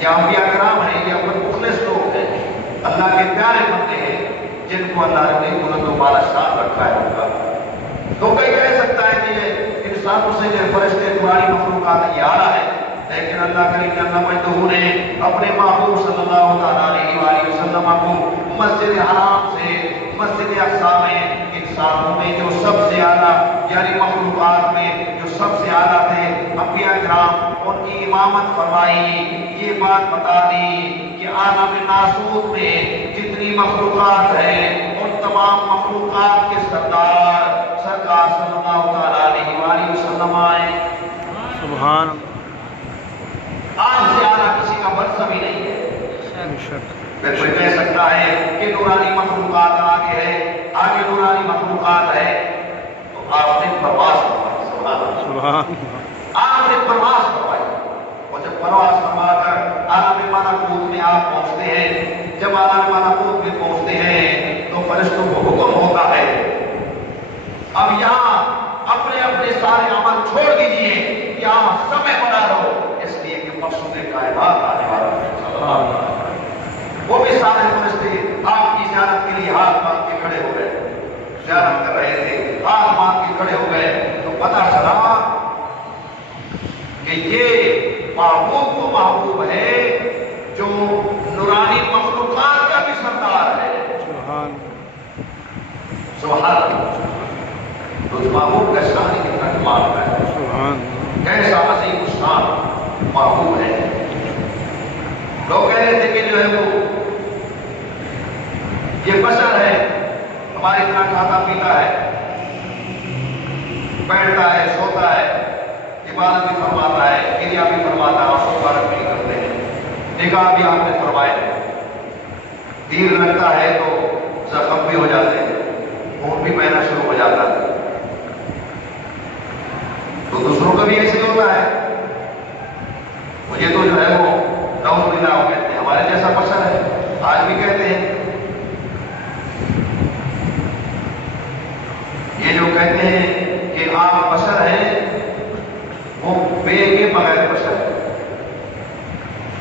یہ انبیاء کرام ہیں، یہ اپنے مخلص لوگ ہیں، اللہ کے پیارے بندے ہیں جن کو اللہ نے بلند و بالا شان رکھا ہے ان کا. تو کوئی کہہ سکتا ہے کہ یہ انسانوں سے جو فرشتے نورانی مخلوقات یہ اعلیٰ ہے، لیکن اللہ کریم جل مجدہ نے اپنے محبوب صلی اللہ علیہ وآلہ وسلم کو مسجد حرام سے مسجد اقصی میں انسانوں میں جو سب سے اعلیٰ، یعنی مخلوقات میں جو سب سے اعلیٰ تھے انبیاء کرام، ان کی امامت فرمائی. یہ بات بتا دی کہ عالم ناسوت میں جتنی مخلوقات ہیں ان تمام مخلوقات کے سردار سرکار صلی اللہ علیہ وآلہ وسلم آئے. سبحان آج سے اعلیٰ کسی کا منصب ہی نہیں ہے. پھر کوئی کہہ سکتا ہے کہ نورانی مخلوقات آگے ہے، آگے نورانی مخلوقات ہے. تو آپ نے پرواز فرمائی. سبحان آپ نے پرواز فرمائی. اور جب پرواز فرما کر عالم ملکوت میں آپ پہنچتے ہیں، جب عالم ملکوت میں پہنچتے ہیں تو فرشتوں کو حکم ہوتا ہے اب یہاں اپنے اپنے سارے عمل چھوڑ دیجئے، یہاں سمے بنا رہو، اس لیے کہ مقصود کائنات آنے والا ہے. وہ بھی سارے فرشتے آپ کی زیارت کے لیے ہاتھ باندھ کے کھڑے ہو گئے، زیارت کر رہے تھے، ہاتھ باندھ کے کھڑے ہو گئے. تو پتہ چلا کہ یہ محبوب وہ محبوب ہے جو نورانی مخلوقات کا بھی سردار ہے. سبحان اللہ. تو اس محبوب کا شان کتنا کمال ہے، کیسا عظیم شان محبوب ہے. لوگ کہہ رہے تھے کہ جو ہے وہ یہ بشر ہے، ہمارے اتنا کھاتا پیتا ہے، بیٹھتا ہے، سوتا ہے، عبادت بھی فرماتا ہے، کریا بھی فرماتا ہے، آنکھوں مبارک بھی کرتے ہیں، نگاہ بھی آپ نے فرمائے ہیں. تیر لگتا ہے تو زخم بھی ہو جاتے ہیں، خون بھی بہنا شروع ہو جاتا ہے. تو دوسروں کا بھی ایسے ہی ہوتا ہے. مجھے تو جو ہے وہ نعوذ باللہ وہ کہتے ہیں ہمارے جیسا بشر ہے، آج بھی کہتے ہیں. یہ جو کہتے ہیں کہ آپ بشر ہیں وہ بے کے بغیر بشر ہے.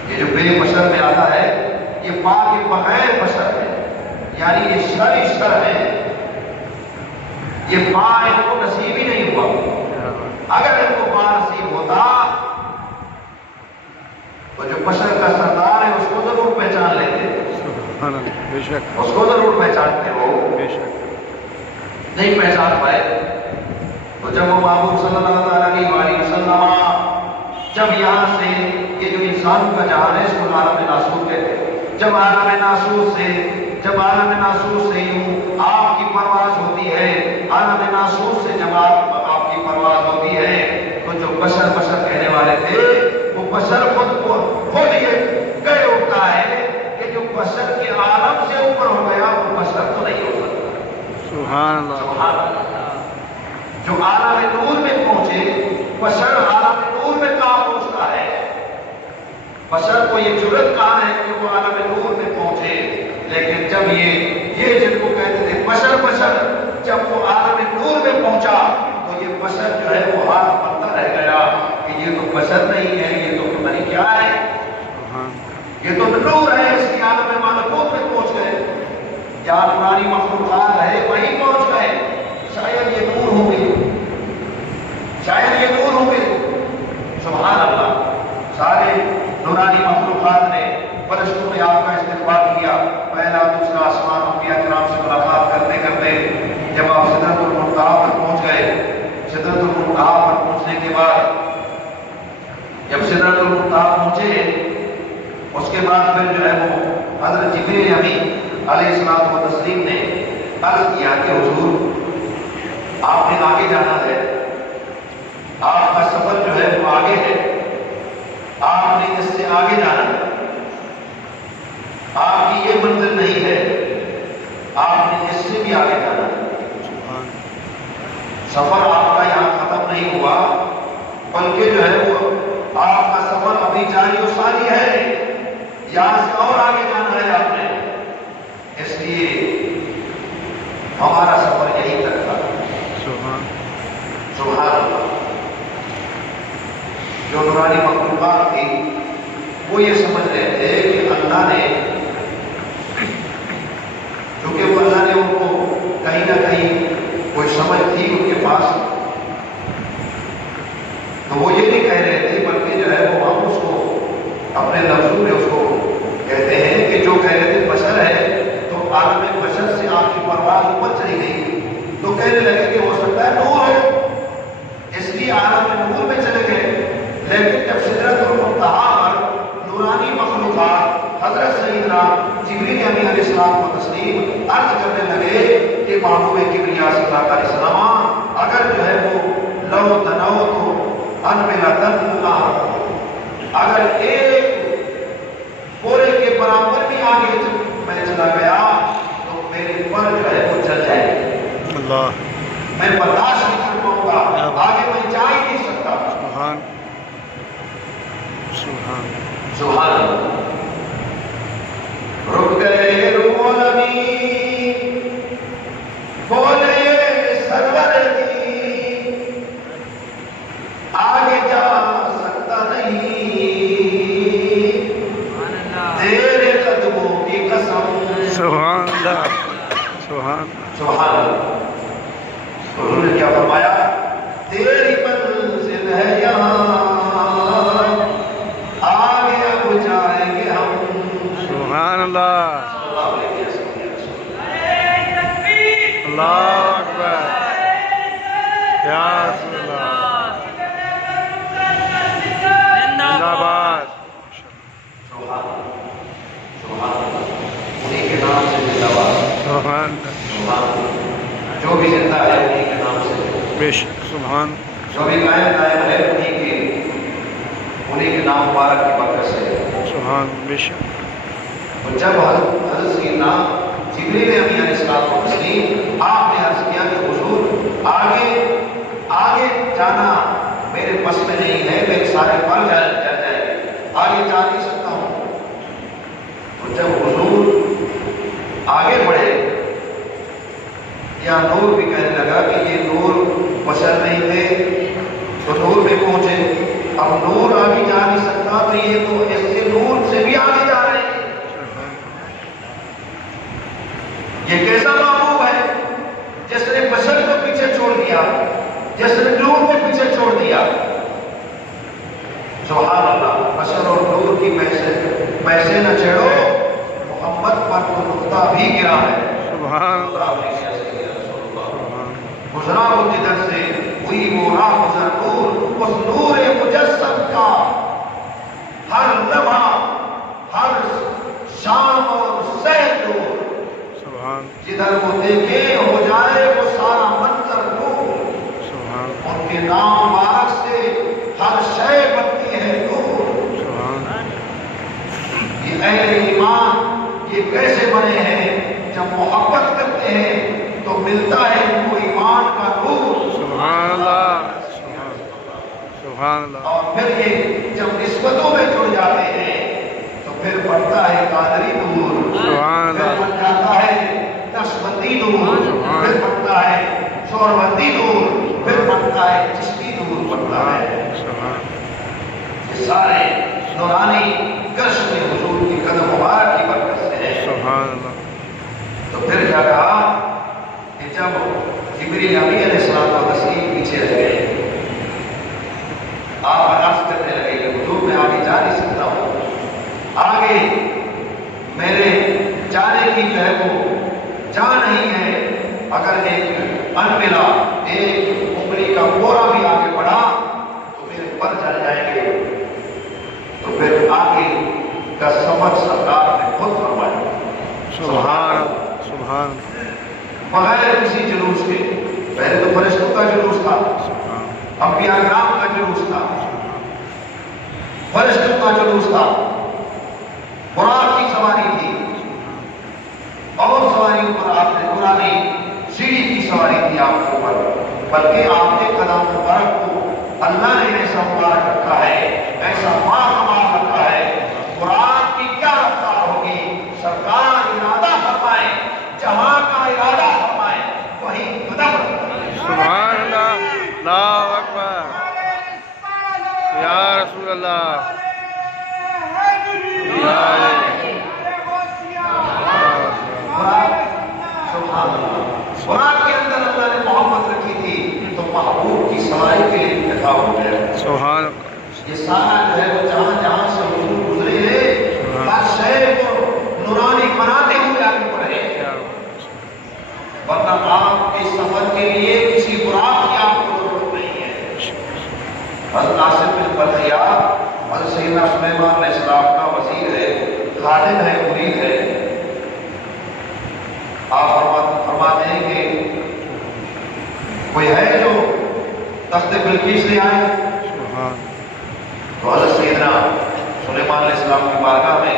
یہ جو بے بشر میں آتا ہے یہ با کے بغیر بشر ہے، یعنی یہ شر ہے. یہ با ان کو نصیب ہی نہیں ہوا. اگر ان کو با نصیب ہوتا تو جو بشر کا سردار ہے اس کو ضرور پہچان لیتے، اس کو ضرور پہچانتے ہو، نہیں پہچان پائے. تو جب وہ محبوب صلی اللہ علیہ وآلہ وسلم جب یہاں سے یہ جو انسان کا جہان ہے اس کو عالم ناسوت کہتے ہیں، جب عالم ناسوت سے یوں آپ کی پرواز ہوتی ہے، عالم ناسوت سے جب آپ کی پرواز ہوتی ہے تو جو بشر کہنے والے تھے بشر خود یہ کہہ اٹھتا ہے کہ جو بشر کے عالم سے اوپر ہو گیا وہ بشر تو نہیں ہو سکتا. سبحان اللہ. جو عالم نور میں پہنچے بشر عالم نور میں کہاں پہنچتا ہے؟ بشر کو یہ جرت کہاں ہے کہ وہ عالم نور میں پہنچے؟ لیکن جب یہ جن کو کہتے تھے بشر جب وہ عالم نور میں پہنچا تو یہ بشر جو ہے وہ ہاتھ بنتا رہ گیا کہ یہ تو بشر نہیں ہے، یہ تو پتہ نہیں کیا ہے، یہ تو نور ہے. اس کی عالم ملکوت میں پہنچ گئے، یا پرانی مخلوقات ہے وہیں پہنچ گئے. شاید یہ نور ہو گئی، شاید یہ نور ہو گئی. سبحان اللہ. سارے نورانی مخلوقات نے فرشتوں نے آپ کا استقبال کیا. پہلا دوسرا آسمان انبیاء کرام سے ملاقات کرتے کرتے جب آپ سدرۃ المنتہا پر پہنچ گئے، سدرۃ المنتہا پر پہنچنے کے بعد جب سدرۃ المنتہا پہنچے اس کے بعد پھر جو ہے وہ حضرت جبریل امین علیہ الصلوۃ والتسلیم نے عرض کیا کہ حضور آپ نے آگے جانا ہے، آپ کا سفر جو ہے وہ آگے ہے، آپ نے اس سے آگے جانا ہے، آپ کی یہ منزل نہیں ہے، آپ نے اس سے بھی آگے جانا ہے. سفر آپ کا یہاں ختم نہیں ہوا بلکہ جو ہے وہ آپ کا سفر ابھی جاری و ساری ہے، یہاں سے اور آگے جانا ہے آپ نے. اس لیے ہمارا سفر یہی تک تھا. سبحان اللہ. جو نورانی مخلوقات تھی وہ یہ سمجھ رہے تھے کہ اللہ نے، چونکہ وہ اللہ نے ان کو کہیں نہ کہیں کوئی سمجھ تھی ان کے پاس، تو وہ یہ نہیں کہہ رہے تھے بلکہ جو ہے وہ ہم اس کو اپنے لفظوں میں اس کو کہتے ہیں کہ جو کہہ رہے تھے بشر ہے تو عالم بشر سے آپ کی پرواز اوپر چلی گئی تو کہنے لگے کہ ہو سکتا ہے نور ہو، اس لیے عالم نور میں چلے گئے. لیکن جب سدرۃ المنتہا پر نورانی مخلوقات حضرت سیدنا جبریل امین علیہ السلام کو تسلیم عرض کرنے لگے کہ محبوب کبریا صلی اللہ علیہ وسلم اگر جو ہے وہ لو تنو تو انملتن اگر ایک پورے کے برابر بھی آگے میں چلا گیا تو میرے پر جو ہے وہ چل جائے گی، اللہ میں برداشت نہیں کر پاؤں گا، آگے میں جا ہی نہیں سکتا. سبحان سبحان سبحان اللہ. رک گئے روح نبی بولے سرور کی آگے جا سکتا نہیں تیرے قدموں کی قسم. سبحان اللہ. سبحان سبحان اللہ. حضور نے کیا فرمایا؟ تیری منزل ہے یہاں آگے اب جائیں گے ہم. سبحان اللہ. اللہ علیہ وسلم. اللہ اکبر. یا رسول اللہ. زندہ باد. سبحان اللہ. سبحان اللہ. انہیں کے نام سے زندہ باد. سبحان سبحان اللہ. جو بھی زندہ ہے انہیں کے نام سے، بے شک. سبحان جو بھی قائم ہے انہیں کے نام مبارک کی برکت سے. سبحان بے شک. اور جب حضرت سیدنا جبریل امین علیہ السلام کو تسلیم آپ نے عرض کیا کہ حضور آگے جانا میرے بس میں نہیں ہے، میرے سارے پر جائیں گے، آگے جا نہیں سکتا ہوں. اور جب حضور آگے بڑھے یا نور بھی کہنے لگا کہ یہ نور بشر نہیں تھے تو نور میں پہنچے. اب نور آگے جا نہیں سکتا تو یہ تو ایسے نور سے بھی آگے جا رہے ہیں. یہ کیسا محبوب ہے جس نے بشر کو پیچھے چھوڑ دیا، جس نے نور کو پیچھے چھوڑ دیا. سبحان اللہ. بشر اور نور کی پیسے نہ چھیڑو، محمد پر تو نقطہ بھی گرا ہے. سبحان اللہ. گزرا وہ جدھر سے ہوئی وہ راہ گزر نور، اس نور مجسم کا ہر لمحہ ہر شام اور سحر نور. سبحان جدھر وہ دیکھے ہو جائے وہ سارا منظر نور. سبحان ان کے نام مبارک سے ہر شے بنتی ہے نور. یہ کیسے بنے ہیں؟ جب محبت کرتے ہیں تو ملتا ہے ان کو ایمان کا نور، سبحان اللہ، سبحان اللہ، اور پھر یہ جب نسبتوں میں جڑ جاتے ہیں تو پھر بڑھتا ہے قادری نور، سبحان پھر اللہ، بن جاتا ہے نقشبندی نور، پھر بنتا ہے شوربندی نور، پھر بنتا ہے چشتی نور بنتا ہے۔ سبحان یہ سارے نورانی گشت میں حضور کی قدم مبارک کی برکت سے ہے۔ سبحان اللہ، تو پھر کیا کہا کہ جب جبریل امین علیہ السلام و تسلیم پیچھے رہ گئے، آپ عرض کرنے لگے کہ حضور میں آگے جا نہیں سکتا ہوں، آگے میرے جانے کی جو ہے وہ جا نہیں ہے، اگر ایک انملا ایک انگلی کا بورا بھی آگے بڑھا تو میرے پر چل جائیں گے۔ تو پھر آگے کا سفر سرکار نے خود فرمایا، سبحان، سبحان، بغیر کسی جلوس کے۔ پہلے تو فرشتوں کا جلوس تھا، سبحان، انبیاء کرام کا جلوس تھا، فرشتوں کا جلوس تھا، براق کی سواری تھی، اور سواریوں پر آپ نے پرانی سیڑھی کی سواری تھی آپ کے اوپر، بلکہ آپ کے قدم مبارک کو اللہ نے ایسا مبارک رکھا ہے، ایسا مار رکھا ہے۔ براق کی کیا رفتار ہوگی؟ سرکار ارادہ فرمائے، جہاں کا ارادہ فرمائے وہیں قدم رکھے۔ سبحان اللہ، اللہ اکبر، یا رسول اللہ، یا سبحان اللہ۔ براق کے اندر اللہ نے محبت رکھی تھی تو محبوب کی سواری کے لیے انتخاب ہو گیا۔ سبحان اللہ، یہ سارا جو ہے وہ جہاں جہاں سے حضور گزرے ہیں، ہر شے کو نورانی بناتے ہوئے آگے بڑھے، ورنہ آپ کے سفر کے لیے کسی براق کی آپ کو ضرورت نہیں ہے۔ حضرت ناصر بن برقیہ حضرت سیدنا سلیمان علیہ السلام کا وزیر ہے، خادم ہے، مرید ہے۔ آپ فرماتے ہیں کہ کوئی ہے جو تخت بلقیس لے آئے؟ سبحان، تو حضرت سیدنا سلیمان علیہ السلام کی بارگاہ میں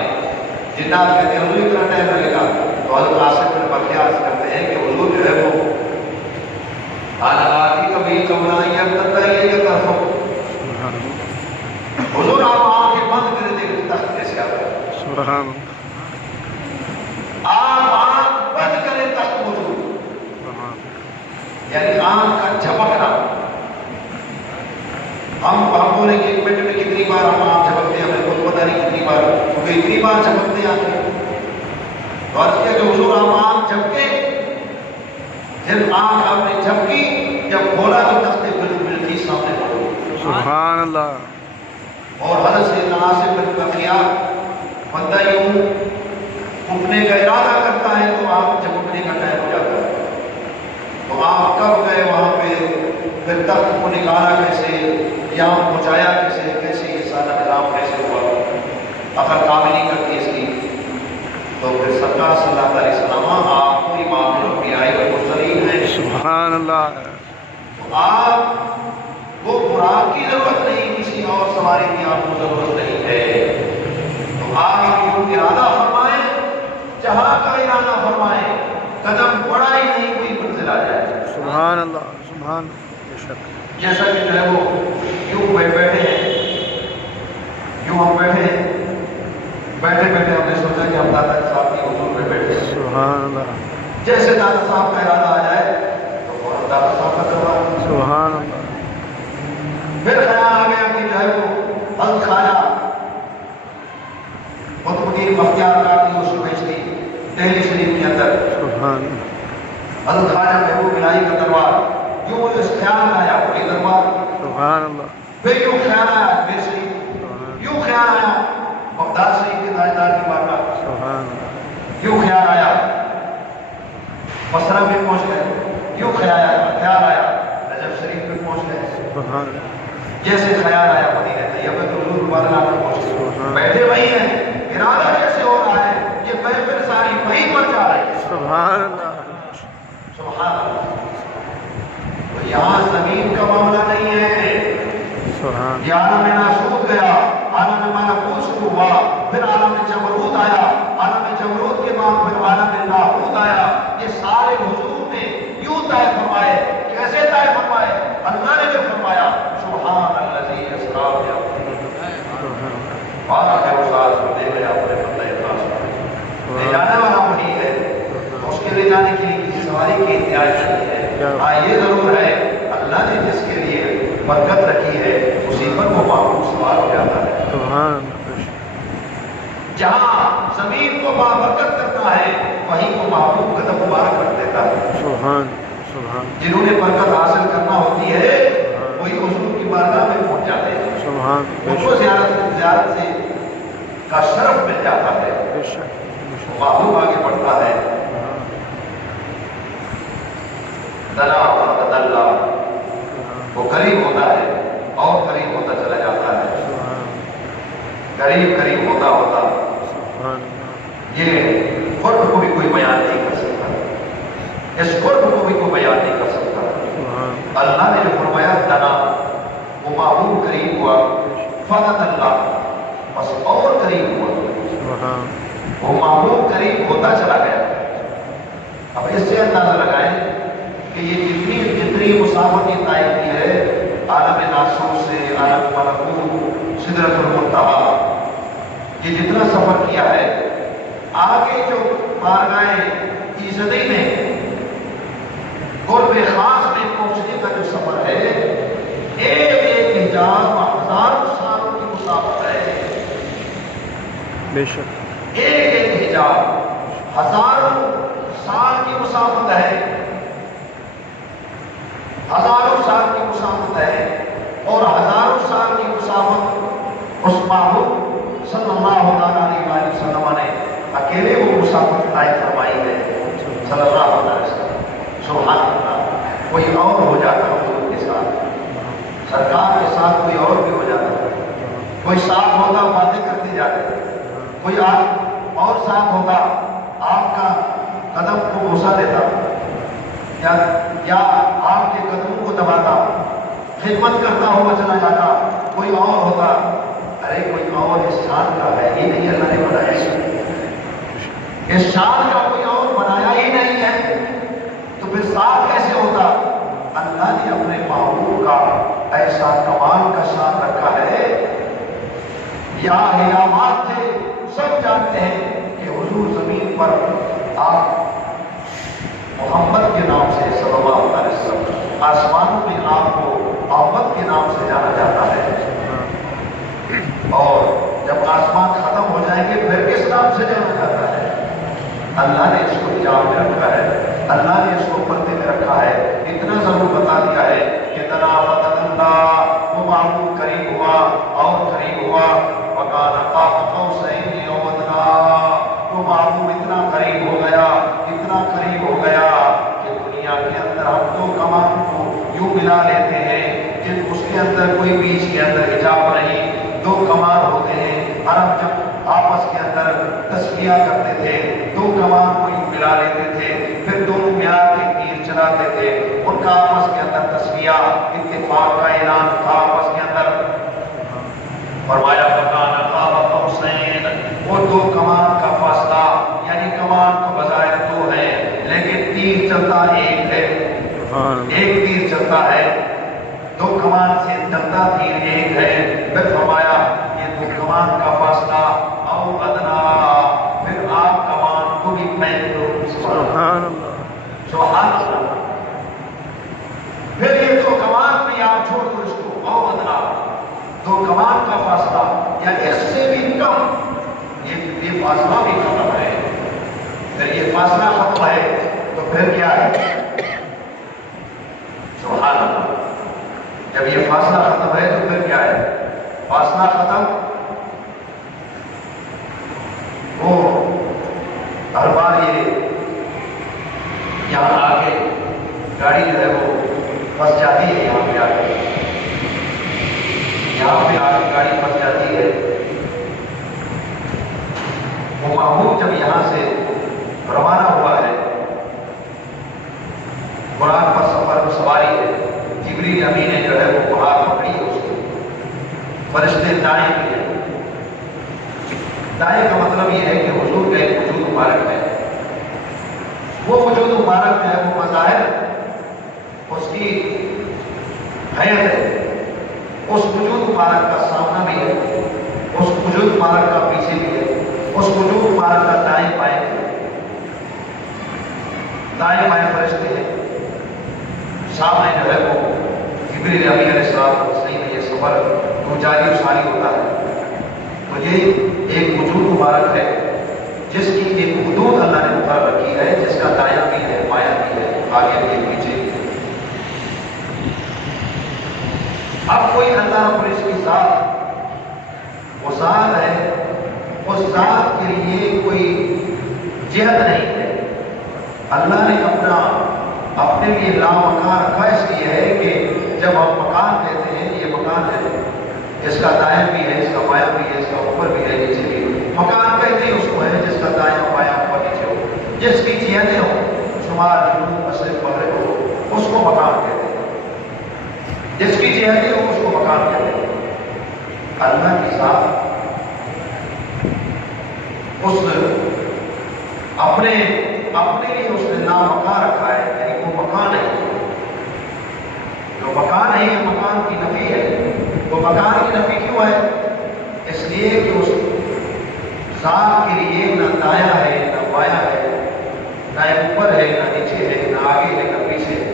جنات کہتے ہیں حضور اتنا ٹائم لگے گا؟ تو حضرت ناصر بن برقیہ عرض کرتے ہیں کہ حضور جو ہے وہ آتی کبھی کبرائیں اب تک یہ کیا طرف حضور آپ آنکھیں بند کرے تھے تخت کیسے آتا ہے؟ سبحان، آپ آنکھ بند کرے تخت موجود، یعنی آنکھ کا جھپکنا۔ ہم بولیں گے ایک منٹ میں کتنی بار ہم آنکھ جھپکتے ہیں، ہمیں خود پتہ نہیں کتنی بار، کیونکہ اتنی بار جھپکتے ہیں۔ تو عرض کیا کہ حضور آپ آنکھ جھپکے، جب آنکھ آپ نے جھپکی، جب کھولا تو تخت بلقیس سامنے پڑی۔ سبحان اللہ، اور حضرت سیدنا ناصر بن برقیہ بندہ یوں اٹھنے کا ارادہ کرتا ہے تو آپ جب اٹھنے کا ٹائم ہو جاتا ہے تو آپ کب گئے وہاں پہ، پھر تخت کو نکالا کیسے، یہاں پہنچایا کیسے یہ سارا نظام کیسے ہوا، اگر کام نہیں کرتی اس کی تو پھر سرکار صلی اللہ علیہ وسلم آپ کو امام بھی آئے گا مسترین ہے۔ سبحان اللہ، تو آپ کو براق کی ضرورت نہیں، کسی اور سواری کی آپ کو ضرورت نہیں ہے۔ تو آپ یوں ارادہ فرمائیں، جہاں کا ارادہ فرمائیں، قدم بڑا ہی نہیں کوئی منزل آ جائے۔ سبحان اللہ، سبحان، بے شک، جیسا کہ جو ہے وہ یوں بیٹھے ہیں، یوں ہم بیٹھے ہیں، بیٹھے بیٹھے ہم نے سوچا کہ ہم دادا صاحب کی حضور میں بیٹھے ہیں، سبحان اللہ، جیسے دادا صاحب کا ارادہ آ جائے تو فوراً دادا صاحب کا کروا۔ سبحان اللہ، پھر خیال آ گیا کہ جو ہے وہ حضرت خواجہ قطب الدین بختیار کاکی یوسف چشتی دہلی شریف کے اندر، سبحان، حضرت خواجہ محبوب الہی کا دربار، یوں اس خیال آیا کوئی دربار، سبحان اللہ، پھر یوں خیال آیا اجمیر شریف، یوں خیال آیا بغداد شریف کے تاجدار کی بارگاہ، سبحان اللہ، یوں خیال آیا بصرہ میں پہنچ گئے، یوں خیال آیا نجف شریف میں پہنچ گئے، سبحان اللہ، جیسے خیال آیا مدینہ طیبہ میں حضور بارگاہ میں پہنچ گئے، بیٹھے وہی ہیں، ارادہ کیسے ہو رہا ہے، یہ محفل ساری وہیں پر جا رہی ہے۔ سبحان اللہ، سبحان اللہ۔ تو یہاں زمین کا معاملہ نہیں ہے، سبحان، یہ عالم ناسوت گیا، عالم ملکوت شروع ہوا، پھر عالم جبروت آیا، عالم جبروت کے بعد پھر عالم لاہوت آیا. یہ سارے حضور نے یوں طے فرمائے. کیسے طے فرمائے؟ اللہ نے جو فرمایا سبحان الذی اسرا بات ہے اس آج کو دے گیا اپنے بندے خاص کو لے جانے والا وہی ہے. اس کے لے جانے کے لیے کسی سواری کی احتیاج نہیں ہے. ہاں یہ ضرور ہے اللہ نے جس کے لیے برکت رکھی ہے اسی پر وہ معمول سوار ہو جاتا ہے. سبحان اللہ. جہاں زمین کو بابرکت کرتا ہے وہیں کو محبوب قدم مبارک رکھ دیتا ہے. سبحان سبحان. جنہوں نے برکت حاصل کرنا ہوتی ہے وہی حضور کی بارگاہ میں پہنچ جاتے ہیں. سبحان. ان کو زیارت سے کا شرف مل جاتا ہے. بے شک. محبوب آگے بڑھتا ہے. دلا دلا وہ قریب ہوتا ہے اور قریب ہوتا چلا جاتا ہے. قریب قریب ہوتا ہوتا یہ قرب کو بھی کوئی بیان نہیں کر سکتا. اس قرب کو بھی کوئی بیان نہیں کر سکتا. اللہ نے جو فرمایا دنا وہ محبوب قریب ہوا. فقط اللہ بس اور قریب ہوا. وہ محبوب قریب ہوتا چلا گیا. اب اس سے اندازہ لگائیں کہ یہ جتنی مسافت یہ طے کی ہے عالم ناسوت سے عالم ملکوت سدرۃ المنتہا یہ جتنا سفر کیا ہے آگے جو بارگاہ ایزدی میں قرب خاص میں پہنچنے کا جو سفر ہے ایک ایک حجاب ہزاروں سالوں کی مسافت ہے. بے شک. ایک ایک حجاب ہزاروں سال کی مسافت ہے. ہزاروں سال کی مسافت ہے اور ہزاروں سال کی مسافت اس محبوب صلی اللہ علیہ وسلم نے اکیلے وہ مسافت طے فرمائی ہے صلی اللہ علیہ وسلم. سبحان اللہ. کوئی اور ہو جاتا حضور کے ساتھ سرکار کے ساتھ کوئی اور بھی ہو جاتا. کوئی ساتھ ہوتا باتیں کرتے جاتے. کوئی اور ساتھ ہوتا آپ کا قدم کو بوسہ دیتا یا آپ کے قدموں کو دباتا خدمت کرتا ہوا چلا جاتا. کوئی اور ہوتا ارے کوئی اور اس شان کا ہے یہ نہیں اللہ نے بنایا. اس شان کا کوئی اور بنایا ہی نہیں ہے تو پھر ساتھ کیسے ہوتا؟ اللہ نے اپنے محبوب کا ایسا کمال کا شان رکھا ہے. یا علامات تھے سب جانتے ہیں کہ حضور زمین پر آپ محمد کے نام سے صلی اللہ علیہ وسلم آسمانوں میں آپ کو محمد کے نام سے جانا جاتا ہے. اور جب آسمان ختم ہو جائیں گے پھر کس نام سے جانا جاتا ہے؟ اللہ نے اس کو حجاب میں رکھا ہے. اللہ نے اس کو پردے میں رکھا ہے. اتنا ضرور بتا دیا ہے کہ تنا فتح اللہ وہ معمول قریب ہوا اور قریب ہوا. وکان قاب قوسین او ادنی وہ معمول اتنا قریب ہو گیا اتنا قریب ہو گیا کہ دنیا کے اندر ہم دو کمان کو یوں ملا لیتے ہیں جن اس کے اندر کوئی بیچ کے اندر حجاب نہیں. دو کمان ہوتے ہیں. عرب جب آپس کے اندر تسبیح کرتے تھے دو کمان کو یوں ملا لیتے تھے پھر دونوں میار کے تیر چلاتے تھے. ان کا آپس کے اندر تسبیح اتفاق کا اعلان تھا آپس کے اندر. فرمایا فکان قاب قوسین وہ دو کمان کا فاصلہ یعنی کمان تو بظاہر دو ہے لیکن تیر چلتا ایک ہے. ایک تیر چلتا ہے دو کمان سے چلتا تیر ایک ہے. پھر فرمایا یہ دو کمان کا فاصلہ او ادنا پھر آپ کمان کو بھی پھینک دو. سبحان اللہ. سبحان اللہ. پھر یہ دو کمان میں آپ چھوڑ دو اس کو او ادنا دو کمان کا فاصلہ یا اس سے بھی کم یہ فاصلہ بھی ختم ہے. پھر یہ فاصلہ ختم ہے تو پھر کیا ہے؟ سبحان اللہ. جب یہ فاصلہ ختم ہے تو پھر کیا ہے؟ فاصلہ ختم وہ ہر بار یہ یہاں آ کے گاڑی جو ہے وہ پھنس جاتی ہے. یہاں پہ آ کے گاڑی پھنس جاتی ہے. وہ محبوب جب یہاں سے روانہ ہوا ہے قرآن پر سفر میں سواری ہے. جبریل امین نے جو ہے وہ ہاتھ پکڑی ہے اس کو. فرشتے دائیں بھی ہیں دائیں کا مطلب یہ ہے کہ حضور کا ایک وجود مبارک ہے، وہ وجود مبارک ہے، وہ مظاہر اس کی حیت ہے، اس وجود مبارک کا سامنا بھی ہے، اس وجود مبارک کا پیچھے بھی ہے، اس وجود مبارک کا دائیں بائیں فرشتے ہیں، سامنے جو ہے وہ جبریل امین علیہ السلام میں یہ سفر وہ جاری و ساری ہوتا ہے۔ تو یہ ایک وجود مبارک ہے جس کی ایک حدود اللہ نے مقرر رکھی ہے، جس کا دایاں بھی ہے، بایاں بھی ہے، آگے بھی ہے، پیچھے بھی ہے۔ اب کوئی اللہ رب العزت کی ذات، وہ ذات ہے، اس ذات کے لیے کوئی جہت نہیں ہے۔ اللہ نے اپنے لیے لامکان رکھا اس لیے ہے کہ جب ہم مکان کہتے ہیں یہ مکان ہے، اس کا دائیں بھی ہے، اس کا بایاں بھی ہے، اس کا اوپر بھی ہے، نیچے بھی ہے۔ مکان کہتے ہیں اس کو ہے جس کا دائیں بایاں اوپر نیچے ہو، جس کی جہتیں ہو، شمال جنوب مشرق مغرب ہو، اس کو مکان کہتے ہیں، جس کی جہتیں ہو اس کو مکان کہتے ہیں۔ اللہ کی ذات اپنے لیے اس نے نام مکان رکھا ہے، یعنی وہ مکان ہے، جو مکان ہے یہ مکان کی نفی ہے۔ وہ مکان کی نفی کیوں ہے؟ اس لیے کہ اس ذات کے لیے نہ دایاں ہے، نہ بایاں ہے، نہ اوپر ہے، نہ نیچے ہے، نہ آگے ہے، نہ پیچھے ہے۔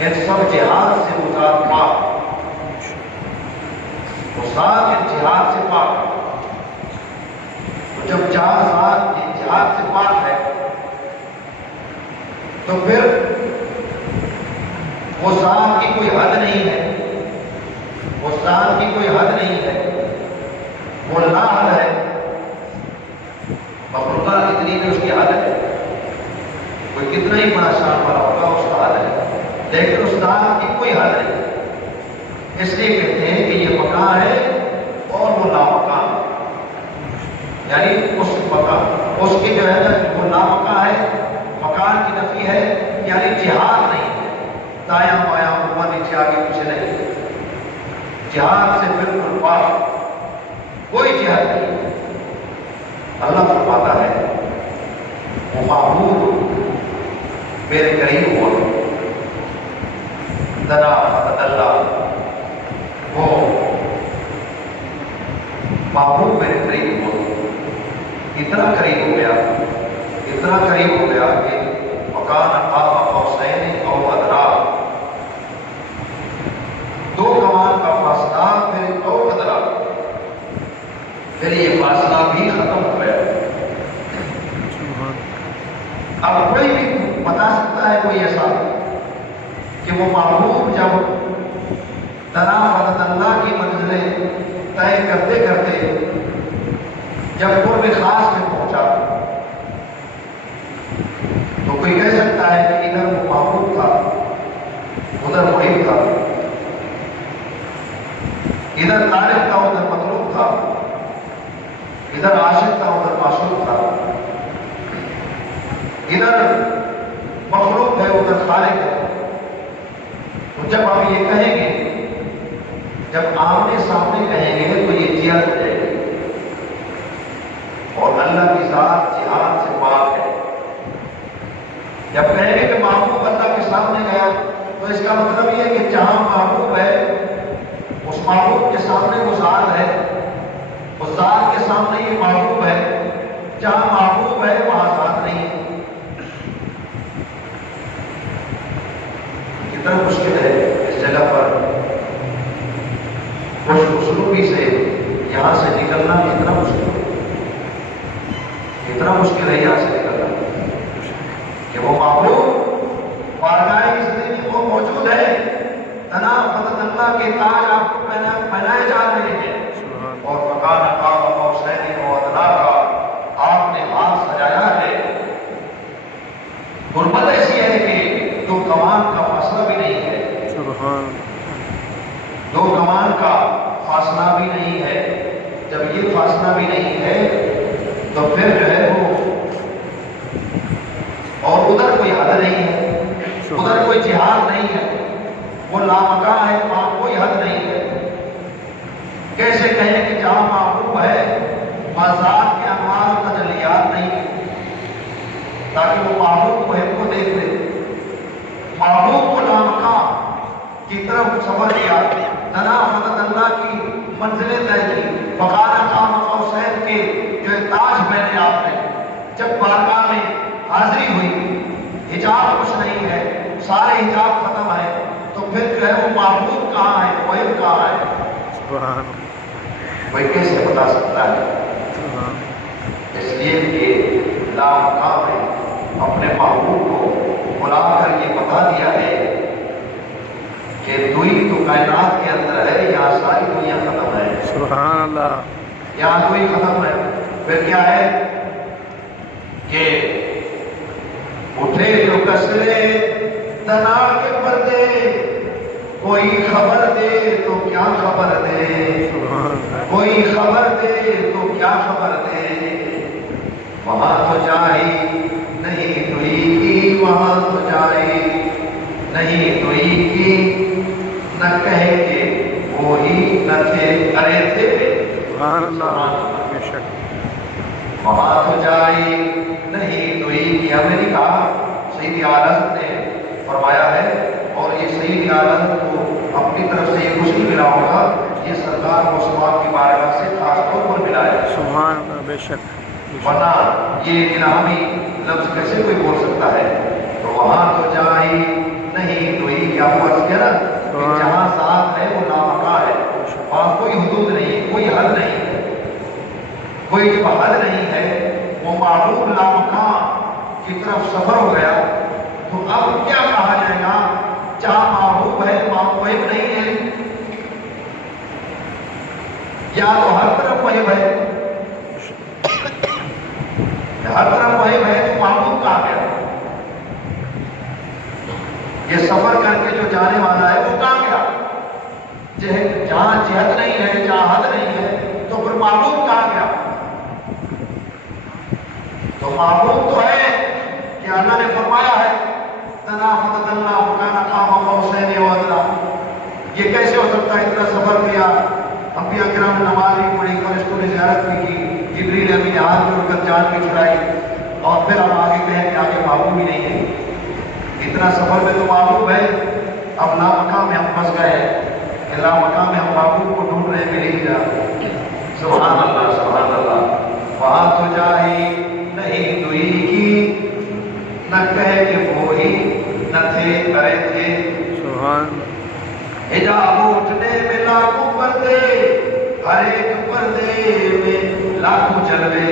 ان سب جہاد سے وہ ذات پاک، وہ ذات ان جہاد سے پاک ہے۔ تو جب ذات ان جہاد سے پاک ہے تو پھر وہ ذات کی کوئی حد نہیں ہے، وہ ذات کی کوئی حد نہیں ہے، وہ لا حد ہے۔ مخلوقات اتنی بھی اس کی حد ہے، کوئی کتنا ہی بڑا شان والا ہوگا اس کا حد ہے، لیکن اس ذات کی کوئی حد نہیں۔ اس لیے کہتے ہیں کہ یہ مکان ہے اور وہ لا مکان ہے، یعنی اس مکان، اس کی جو ہے نا وہ لا مکان ہے، مکان کی نفی ہے، یعنی جہاد نہیں ہے، دایاں بایاں اوپر نیچے آگے پیچھے نہیں، جہاد سے بالکل پاک، کوئی جہاد نہیں۔ اللہ فرماتا ہے وہ معبود میرے قریب ہو، دنا اللہ، وہ معبود میرے قریب ہو، اتنا قریب ہو گیا، اتنا قریب ہو گیا کہ مکان قاب قوسین او ادنا، دو کمان کا فاصلہ پھر او ادنا، پھر یہ فاصلہ بھی ختم ہو گیا۔ اب کوئی بھی بتا سکتا ہے کوئی ایسا کہ وہ معبود جب دنا فضل اللہ کی منزلیں طے کرتے کرتے جب قرب خاص میں پہنچا تو کوئی کہہ سکتا ہے کہ ادھر وہ معبود تھا، ادھر محب تھا، ادھر طالب تھا، ادھر مطلوب تھا، ادھر عاشق تھا، ادھر معشوق تھا، ادھر مخلوق ہے، ادھر خالق ہے۔ تو جب ہم یہ کہیں گے، جب آمنے سامنے کہیں گے تو یہ جہاد ہو جائے گی، اور اللہ کی ذات جہاد سے پاک ہے۔ جب کہیں گے کہ محبوب اللہ کے سامنے گیا تو اس کا مطلب یہ ہے کہ جہاں محبوب ہے اس محبوب کے سامنے وہ ذات ہے، اس ذات کے سامنے یہ محبوب ہے، جہاں محبوب ہے وہاں ذات نہیں ہے۔ کتنا مشکل ہے اس جگہ پر خوش اسلوبی سے یہاں سے نکلنا، کتنا مشکل ہے، کتنا مشکل ہے یہاں سے نکلنا کہ وہ محبوب بارگاہ عزت میں وہ موجود ہے، تنا فضل اللہ کے تاج آپ کو پہنائے جا رہے ہیں، اور مکان قاب قوسین و ادنا کا آپ نے ہاتھ سجایا ہے۔ غربت ایسی ہے کہ دو کمان کا فاصلہ بھی نہیں ہے، دو کمان کا فاصلہ بھی نہیں ہے۔ جب یہ فاصلہ بھی نہیں ہے تو پھر جو ہے وہ، اور ادھر کوئی حد نہیں ہے، ادھر کوئی جہاد نہیں ہے، وہ لامکاں ہے، وہاں کوئی حد نہیں ہے۔ کیسے کہیں کہ جہاں محبوب ہے ذات کے انوار و تجلیات نہیں تاکہ وہ محبوب محب کو دیکھ لے. محبوب کو نامکاں کی طرف سفر کیا، تنا فقط اللہ کی منزلیں طے کی. فقارہ خام حسین کے جو تاج پہنے آپ نے جب بارگاہ میں حاضری ہوئی، حجاب کچھ نہیں ہے، سارے حجاب ختم ہے، تو پھر جو ہے وہ محبوب کہاں ہے، محب کہاں ہے؟ سبحان کوئی کیسے بتا سکتا ہے؟ اللہ. اس لیے کہ لامقام ہے، اپنے محبوب کو بلا کر یہ بتا دیا ہے کہ دوئی تو کائنات کے اندر ہے، یہاں ساری دنیا ختم ہے. سبحان اللہ. یہاں دوئی ختم ہے. پھر کیا ہے کہ اٹھے جو کسرے تنا کے پردے، کوئی خبر دے تو کیا خبر دے، کوئی خبر دے تو کیا خبر دے. وہاں تو جائی نہیں دوئی کی، وہاں تو جائی نہیں دوئی کی، نہ کہے کہ وہی نہ تھے ارے تھے. سبحان اللہ. بے شک. وہاں تو جائی نہیں دوئی کی. ہم نے نہیں کہا، سید عالم نے فرمایا ہے، اور یہ سید عالم کو اپنی طرف سے یہ خوشی ملا ہوگا، یہ سرکار مسلمان کی بارگاہ سے خاص طور پر ملا ہے. سبحان اللہ. بے شک. ورنہ یہ الہامی لفظ کیسے کوئی بول سکتا ہے؟ تو وہاں تو جائی نہیں دوئی. کیا وہ عرض کیا نا کہ جہاں ذات ہے وہ لامکاں ہے، وہاں کوئی حدود نہیں ہے، کوئی حد نہیں ہے، کوئی جب حد نہیں ہے. وہ معلوم لامکاں کی طرف سفر ہو گیا، تو اب کیا کہا جائے گا؟ جہاں محبوب ہے وہاں محب نہیں ہے، یا تو ہر طرف محب ہے، ہر طرف محب ہے تو محبوب کہاں گیا؟ یہ سفر کر کے جو جانے والا ہے وہ کہاں گیا؟ جہاں جہت نہیں ہے، جہاں حد نہیں ہے، تو پھر محبوب کہاں گیا؟ تو محبوب تو ہے کہ اللہ نے فرمایا ہے تنافت اللہ مکان قام حسین و ادنا. یہ کیسے ہو سکتا ہے؟ اتنا سفر کیا، انبیاء کرام نماز بھی پڑھی، فرشتوں نے زیارت بھی کی، جبریل امین نے ہاتھ جوڑ کر جان بھی چھڑائی، اور پھر ہم آگے کہیں کہ آگے محبوب ہی نہیں ہے. اتنا سفر میں تو محبوب ہے، اب لامکاں میں ہم پھنس گئے ہیں، لامکاں میں ہم محبوب کو ڈھونڈ رہے ہیں، مل ہی جا. سبحان اللہ سبحان اللہ. وہاں تو جائی نہیں دوئی کی، نہ کہے کہ وہی نہ تھے ارے تھے. سبحان. حجاب اٹھنے میں لاکھوں پردے، ہر ایک پردے میں لاکھوں جلوے.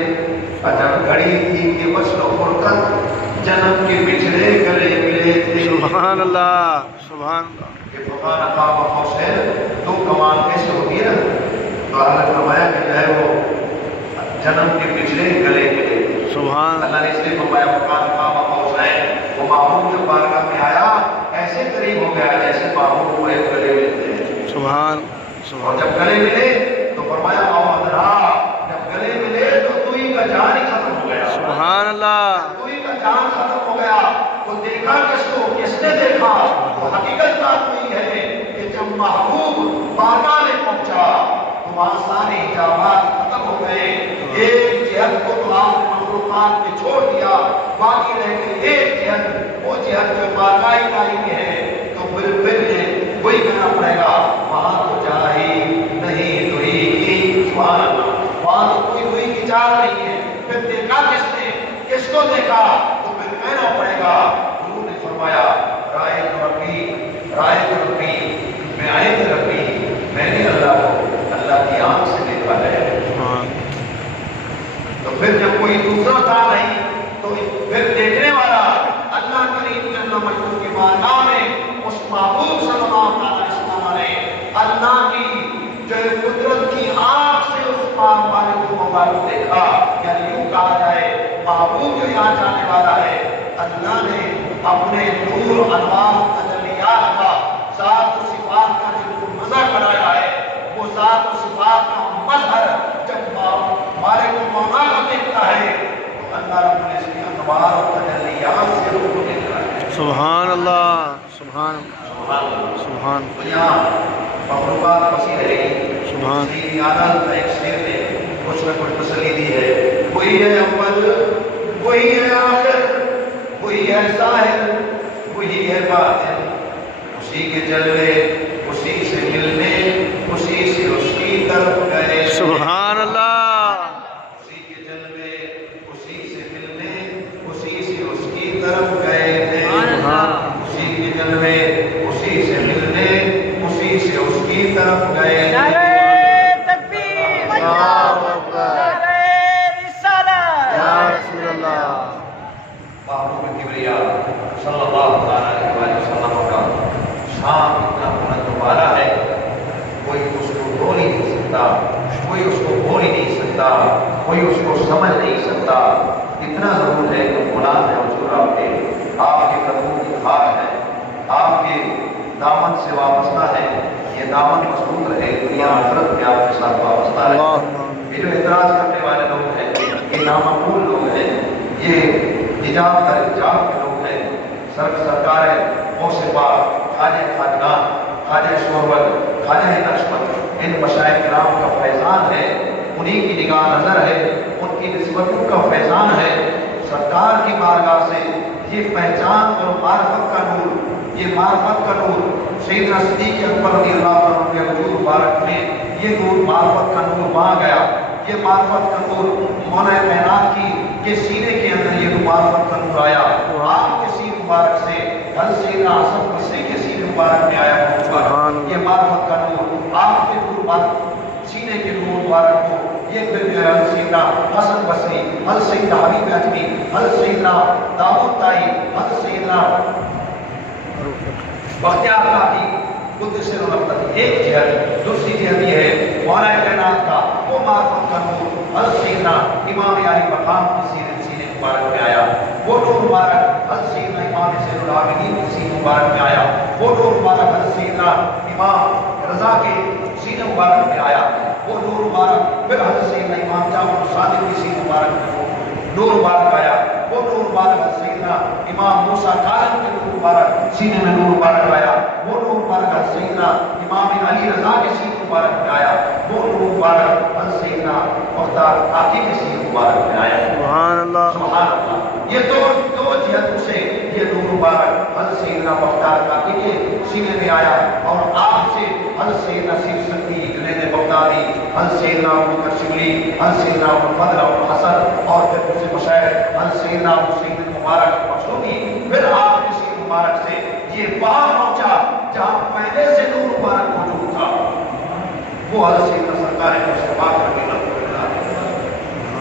عجب گھڑی تھی کہ وصل و فرقت جنم کے بچھڑے گلے ملے تھے. سبحان اللہ. سبحان اللہ. کہ فقان قام حسین دو کمان کیسے ہوتی ہے نا، تو اللہ نے فرمایا کہ جو ہے وہ جنم کے بچھڑے گلے ملے. سبحان. اللہ نے اس لیے فرمایا فقان قام حسین. وہ محبوب جو بارگاہ میں آیا ایسے قریب ہو گیا جیسے محبوب کو ایک گلے ملتے ہیں. سبحان. اور سبحان. جب گلے ملے تو فرمایا اوادرا، جب گلے ملے تو توئی کا جان ہی ختم ہو گیا. سبحان اللہ. توئی کا جان ختم ہو گیا. تو دیکھا کس کو؟ کس نے دیکھا؟ تو حقیقت بات ہوئی ہے کہ جب محبوب بارگاہ میں پہنچا تو وہاں سارے حجابات ختم ہو گئے. ایک جہت کو تو آپ نے مخلوقات میں چھوڑ دیا، باقی رہ گئی ایک جہت، وہ جہت جو بارگاہ الہی میں ہے. تو پھر یہ وہی کہنا پڑے گا، وہاں تو جائی نہیں دوئی کی. سبحان اللہ. وہاں تو کوئی دوئی کی جا نہیں ہے. پھر دیکھا کس نے؟ کس کو دیکھا؟ تو پھر کہنا پڑے گا. حضور نے فرمایا رائے ربی میں آئے ربی، میں نے اللہ کو اللہ کی آنکھ سے دیکھا ہے. تو پھر جب کوئی دوسرا تھا نہیں تو پھر دیکھنے والا اللہ کریم جل مجدہ کی بارگاہ میں اس محبوب صلی اللہ علیہ وسلم نے اللہ کی جو قدرت کی آنکھ سے اس مالک کو مبارک دیکھا. یعنی یوں کہا جائے محبوب جو یہاں جانے والا ہے، اللہ نے اپنے نور انوار تجلیات کا ذات و صفات کا جو مزہ کرایا ہے، وہ ذات و صفات کا مظہر جب مالک مولا کو دیکھتا ہے تو اللہ رب العزت کی انوار و تجلیات سے اس کو دیکھتا ہے. سبحان اللہ. سبحان. سبحان. دنیا مخلوقات وسیع رہی. سبحان. سید عالم کا ایک شعر ہے، وہ کچھ نہ کچھ تسلی دی ہے. وہی ہے اول، وہی ہے آخر، وہی ہے ظاہر، وہی ہے باطن. اسی کے جلوے، اسی سے ملنے، اسی سے اس کی طرف گئے. سبحان اللہ. اسی کے جلوے، اسی سے ملنے، اسی سے اس کی طرف گئے تھے. اسی کے جلوے، اسی سے ملنے، اسی سے اس کی طرف گئے تھے. نعرہ تکبیر، اللہ اکبر. نعرہ رسالت. یا رسول اللہ. محبوب کبریا صلی اللہ علیہ وسلم کا شان اتنا بلند و بالا ہے، کوئی اس کو بول ہی نہیں سکتا، کوئی اس کو بول ہی نہیں سکتا، کوئی اس کو سمجھ نہیں سکتا. اتنا ضرور ہے کہ غلام ہے حضور آپ کے قدموں کی خار ہے، آپ کے دامن سے وابستہ ہے. یہ دامن مضبوط رہے، دنیا آخرت میں آپ کے ساتھ وابستہ رہے. یہ جو اعتراض کرنے والے لوگ ہیں، یہ نامعقول لوگ ہیں، یہ حجاب کا حجاب کے لوگ ہیں. سرکار غوث پاک، خواجہ خواجگان، خواجہ شوربت، خواجہ نقشبند، ان مشائخ کرام کا فیضان ہے، انہی کی نگاہ نظر ہے، ان کی نسبتوں کا فیضان ہے. سرکار کی بارگاہ سے یہ پہچان اور معرفت کا نور، یہ معرفت کا نور سیدنا صدیق اکبر رضی اللہ عنہ کے وجود مبارک میں یہ نور معرفت کا نور وہاں گیا. یہ معرفت کا نور مولا کائنات کی کے سینے کے اندر یہ معرفت کا نور آیا. آپ کے سینے مبارک سے حضرت سیدنا حسن بصری کے سینے مبارک میں آیا. یہ معرفت کا نور آپ کے نور مبارک سینے کے نور مبارک کو یہ حضرت سیدنا حسن بصری، حضرت سیدنا حبیب اجمی، حضرت سیدنا داؤد طائی، حضرت سیدنا بختیار کاکی قدس سرور ایک جہت. دوسری جہت یہ ہے مولا کائنات کا وہ معرفت کا نور حضرت سیدنا امام علی مقام کی سینے مبارک میں آیا. وہ نور مبارک حضرت سیدنا امام زین العابدین کی سینے مبارک میں آیا. وہ نور مبارک حضرت سیدنا امام رضا کے سینے مبارک میں آیا. وہ نور مبارک پھر حضرت سیدنا امام جعفر الصادق کی سینے مبارک میں نور مبارک آیا. وہ نور مبارک حضرت سیدنا امام موسیٰ کاظم کے نور مبارک سینے میں نور مبارک آیا. وہ نور مبارک حضرت سیدنا امام علی رضا کے سینے مبارک میں آیا. وہ نور مبارک حضرت سیدنا مختار کاکی کے سینے مبارک میں آیا. سبحان اللہ. سبحان اللہ. یہ دو جہتوں سے یہ نور مبارک حضرت سیدنا مختار کاکی کے سینے میں آیا اور آپ سے حضرت سیدنا سیر سنگی، جنید بغدادی، حضرت سیدنا ابوبکر شبلی، حضرت سیدنا ابوالفضل ابوالحسن اور پھر دوسرے مشاہد حضرت سیدنا ابو سعید المبارک مخزومی. پھر آپ کے سیر مبارک سے یہ وہاں پہنچا جہاں پہلے سے نور مبارک موجود تھا. وہ حضرت سیدنا سرکار مصطفیٰ رضی اللہ عنہ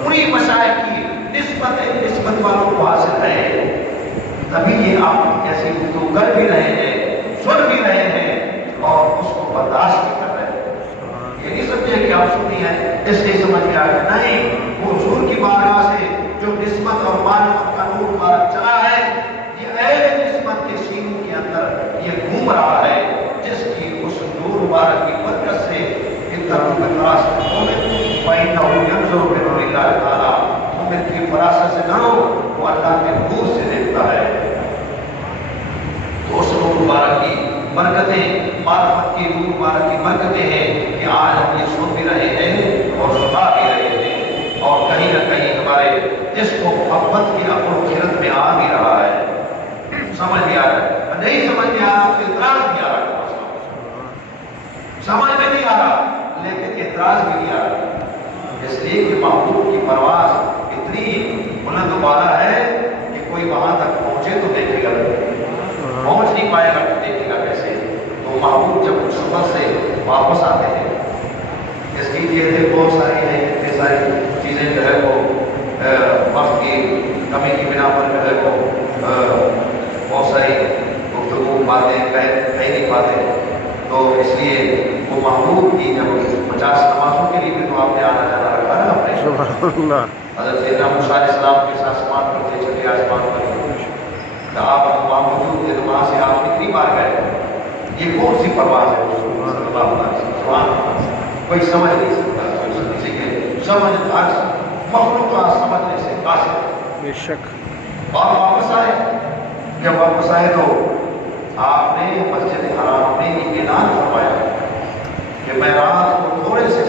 انہی مشائخ کی نسبت والوں کو حاصل ہے. تبھی یہ آپ ایسی گفتگو کر بھی رہے ہیں، سن بھی رہے ہیں اور اس کو برداشت بھی کر رہے ہیں. یہ نہیں سمجھے کہ آپ سنی ہیں اس لیے سمجھ میں آ گیا. نہیں، وہ حضور کی بارگاہ سے جو نسبت اور معرفت کا نور مبارک چلا ہے، یہ اہل نسبت کے سینوں کے اندر یہ گھوم رہا ہے، جس کی اس نور مبارک کی برکت سے مومن کی فراست سے نہ ہو، وہ اللہ کے نور سے دیکھتا ہے. تو اس نور مبارک کی برکتیں، معرفت کی نور مبارک کی برکتیں ہیں کہ آج ہم یہ سن بھی رہے ہیں اور سنا بھی رہے ہیں اور کہیں نہ کہیں ہمارے جس کو محبت کی عقل و خرد میں آ بھی رہا ہے، سمجھ بھی آ رہا ہے. نہیں سمجھ میں آ رہا تو اعتراض بھی آ رہا ہے. سمجھ میں نہیں آ رہا لیکن اعتراض بھی نہیں آ رہا، اس لیے کہ محبوب کی پرواز اتنی بلند و بالا ہے کہ کوئی وہاں تک پہنچے تو دیکھے گا، پہنچ نہیں پائے گا تو دیکھے گا کیسے. تو محبوب جب اس سفر سے واپس آتے تھے، اس لیے تھے بہت ساری ہیں، اتنی ساری چیزیں جو ہے وہ وقت کی کمی کی بنا پر جو ہے وہ بہت ساری گفتگو باتیں کہہ نہیں پاتے. تو اس لیے وہ محبوب کی جب 50 نمازوں کے لیے بھی تو آپ نے آنا جانا رکھا نا اپنے. حضرت سیدنا موسیٰ علیہ السلام کے ساتھ سمان کرتے چھٹے آسمان پر تو آپ وہاں موجود تھے، تو وہاں سے آپ کتنی بار گئے. یہ کون سی پرواز ہے صلی اللہ علیہ وسلم؟ کوئی سمجھ نہیں سکتا، کسی کے سمجھ مخلوق سمجھنے سے قاصر. بے شک. آپ واپس آئے. جب واپس آئے تو آپ نے مسجد حرام میں اعلان فرمایا کہ میں رات کو تھوڑے سے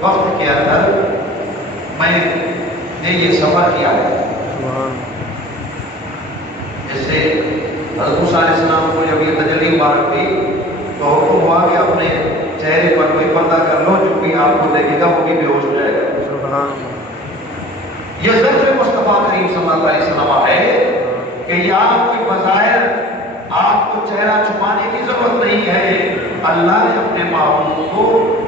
وقت کے اندر میں نے یہ سفر کیا ہے. سبحان جس سے حضرت موسیٰ علیہ السلام کو جب یہ تجلی مبارک ہوئی تو حکم ہوا کہ اپنے چہرے پر کوئی پردہ کر لو، جو بھی آپ کو دیکھے گا وہ بھی بے ہوش ہو جائے گا. سبحان یہ ذکر مصطفیٰ کریم صلی اللہ علیہ وسلم ہے کہ یہاں کوئی بظاہر آپ کو چہرہ چھپانے کی ضرورت نہیں ہے. اللہ نے اپنے محبوب کو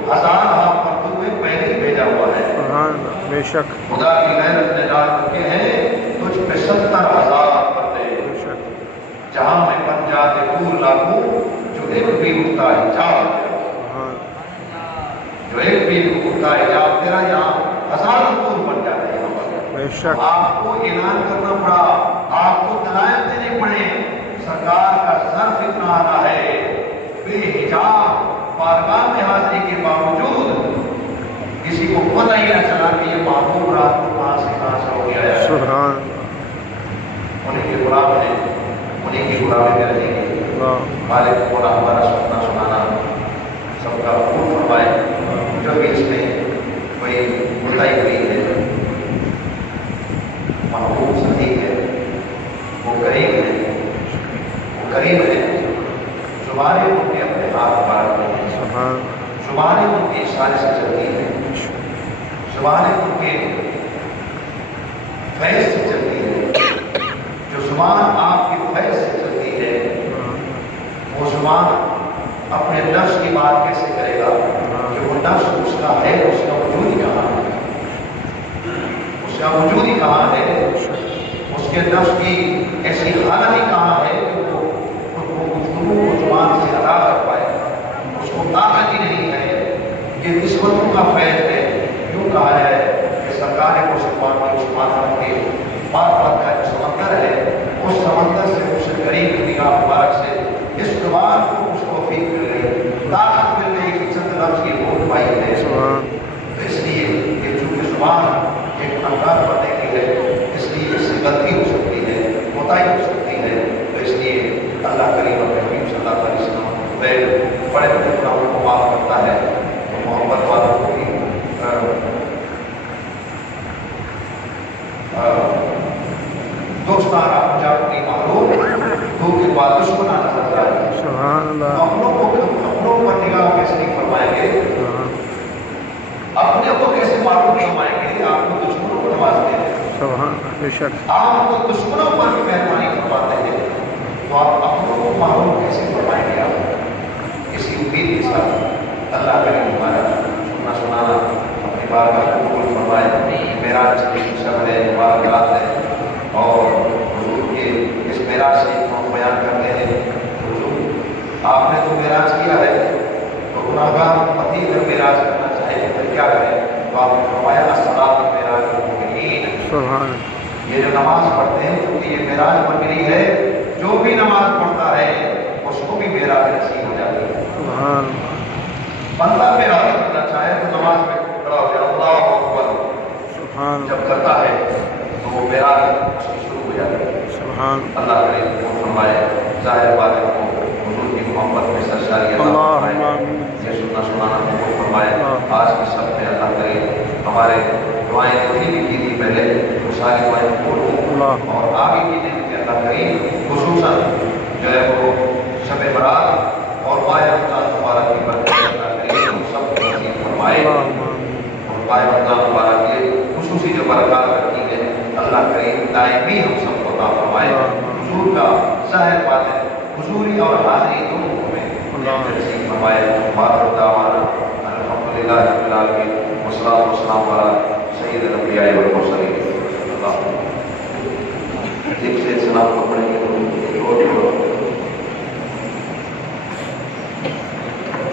1000 مرتبے پہلے ہی بھیجا ہوا ہے. سبحان بے شک خدا کی غیرت نے ڈال رکھے ہیں تجھ پہ 70,000 پردے، بے شک جہاں میں پنجاب دور لاگوں جو ایک بھی اٹھتا حجاب تیرا، سبحان جو ایک بھی اٹھتا حجاب تیرا، یہاں 1000 دور بن جاتے ہیں. بے شک آپ کو اعلان کرنا پڑا، آپ کو دلائل دینے پڑے. سرکار کا ظرف اتنا آنا ہے بے حجاب بارگاہ میں حاضری کے باوجود کسی کو پتہ ہی نہ چلا کہ یہ محبوب رات کو کہاں سے ہو گیا ہے. سبحان انہیں کے غلام ہیں، انہیں کی غلامی میں رہیں گے. اللہ مالک مولا ہمارا سننا سنانا سب کا قبول فرمائے. جو بھی اس میں کوئی بتائی ہوئی ہے محبوب صدیق ہے، وہ کریم ہے، وہ کریم ہے. زبانیں ان کے اپنے ہاتھ مبارک میں ہیں، سبحان زبانیں ان کی اشارے سے چلتی ہیں، زبانیں ان کے فیض سے چلتی ہے. جو زبان آپ کی فیض سے چلتی ہے وہ زبان اپنے نفس کی بات کیسے کرے گا کہ وہ نفس اس کا ہے، اس کا وجود ہی کہاں ہے، اس کا وجود ہی کہاں ہے، اس کے نفس کی ایسی حالت ہی کہاں ہے کہ وہ گفتگو کو زبان سے ادا کر پائے. اس کو طاقت ہی نہیں ہے. یہ نسبتوں کا فیض ہے. یوں کہا جائے کہ سرکار کو سپاہی اس ماتم کے پاک پت کا جو سمندر ہے، اس سمندر سے اس قریب کی نگاہ مبارک سے اس زبان کو اس توفیق مل گئی، طاقت مل گئی کہ چند لفظ کی بول پائی ہے. اس لیے کہ چونکہ زبان ایک انگار بننے کی ہے، اس لیے اس سے غلطی ہو سکتی ہے، کوتاہی ہو سکتی ہے. تو اس لیے اللہ کریم اپنے حبیب صلی اللہ علیہ وسلم بڑے بڑے گناہوں کو معاف کرتا ہے. تو محبت والوں کو بھی دوستانہ مجاہدی معروف دو کے بعد دشمنانہ نظر آئے. سبحان اللہ اپنوں پر نگاہ کیسے نہیں فرمائیں گے، اپنے کو کیسے معروف فرمائیں گے. آپ کو دشمنوں کو نوازتے ہیں، سبحان بے شک آپ کو دشمنوں پر بھی مہربانی فرماتے ہیں، تو آپ اپنوں کو معروف کیسے فرمائیں گے. آپ اسی امید کے ساتھ اللہ کریم ہمارا سننا سنانا اپنی بارگاہ کو قبول فرمائے. معراج کی شب ہے، مبارکات ہے، اور حضور کے اس معراج سے ہم بیان کرتے ہیں. حضور آپ نے تو معراج کیا ہے، تو گناہگار امتی اگر معراج کرنا چاہے تو کیا کریں؟ تو آپ نے فرمایا الصلاۃ معراج المؤمنین. سبحان یہ جو نماز پڑھتے ہیں کیونکہ یہ معراج مجری ہے، جو بھی نماز پڑھتا ہے اس کو بھی معراج نصیب ہو جاتی ہے. سبحان بندہ معراج کرنا چاہے تو نماز میں کھڑا ہو جائے اللہ اکبر، سبحان جب کرتا ہے تو وہ معراج اس کی شروع ہو جاتی ہے. سبحان اللہ کرے وہ فرمائے ظاہر بات کو حضور کی محبت میں سرشاری عطا فرمائے. اللہم یہ سننا سنانا کو فرمائے. آج کی سب میں اللہ کرے ہمارے دعائیں تھی بھی کی تھی پہلے، وہ ساری دعائیں قبول ہوں، اور آگے کی دن کے اللہ کریم خصوصاً جو ہے وہ شب برات اور ماہ رمضان مبارک کی برکت اللہ کریم ہم سب کو نصیب فرمائے. اور ماہ رمضان مبارک کے خصوصی جو برکات رکھی ہے اللہ کریم دائمی ہم سب کو عطا فرمائے. حضور کا ظاہر بات ہے، حضوری اور حاضری دونوں کو میں نصیب فرمائے. وآخر دعوانا الحمدللہ رب العالمین والصلاۃ والسلام علی سید الانبیاء والمرسلین. اللہ دل سے سلام کو پڑھیں گے.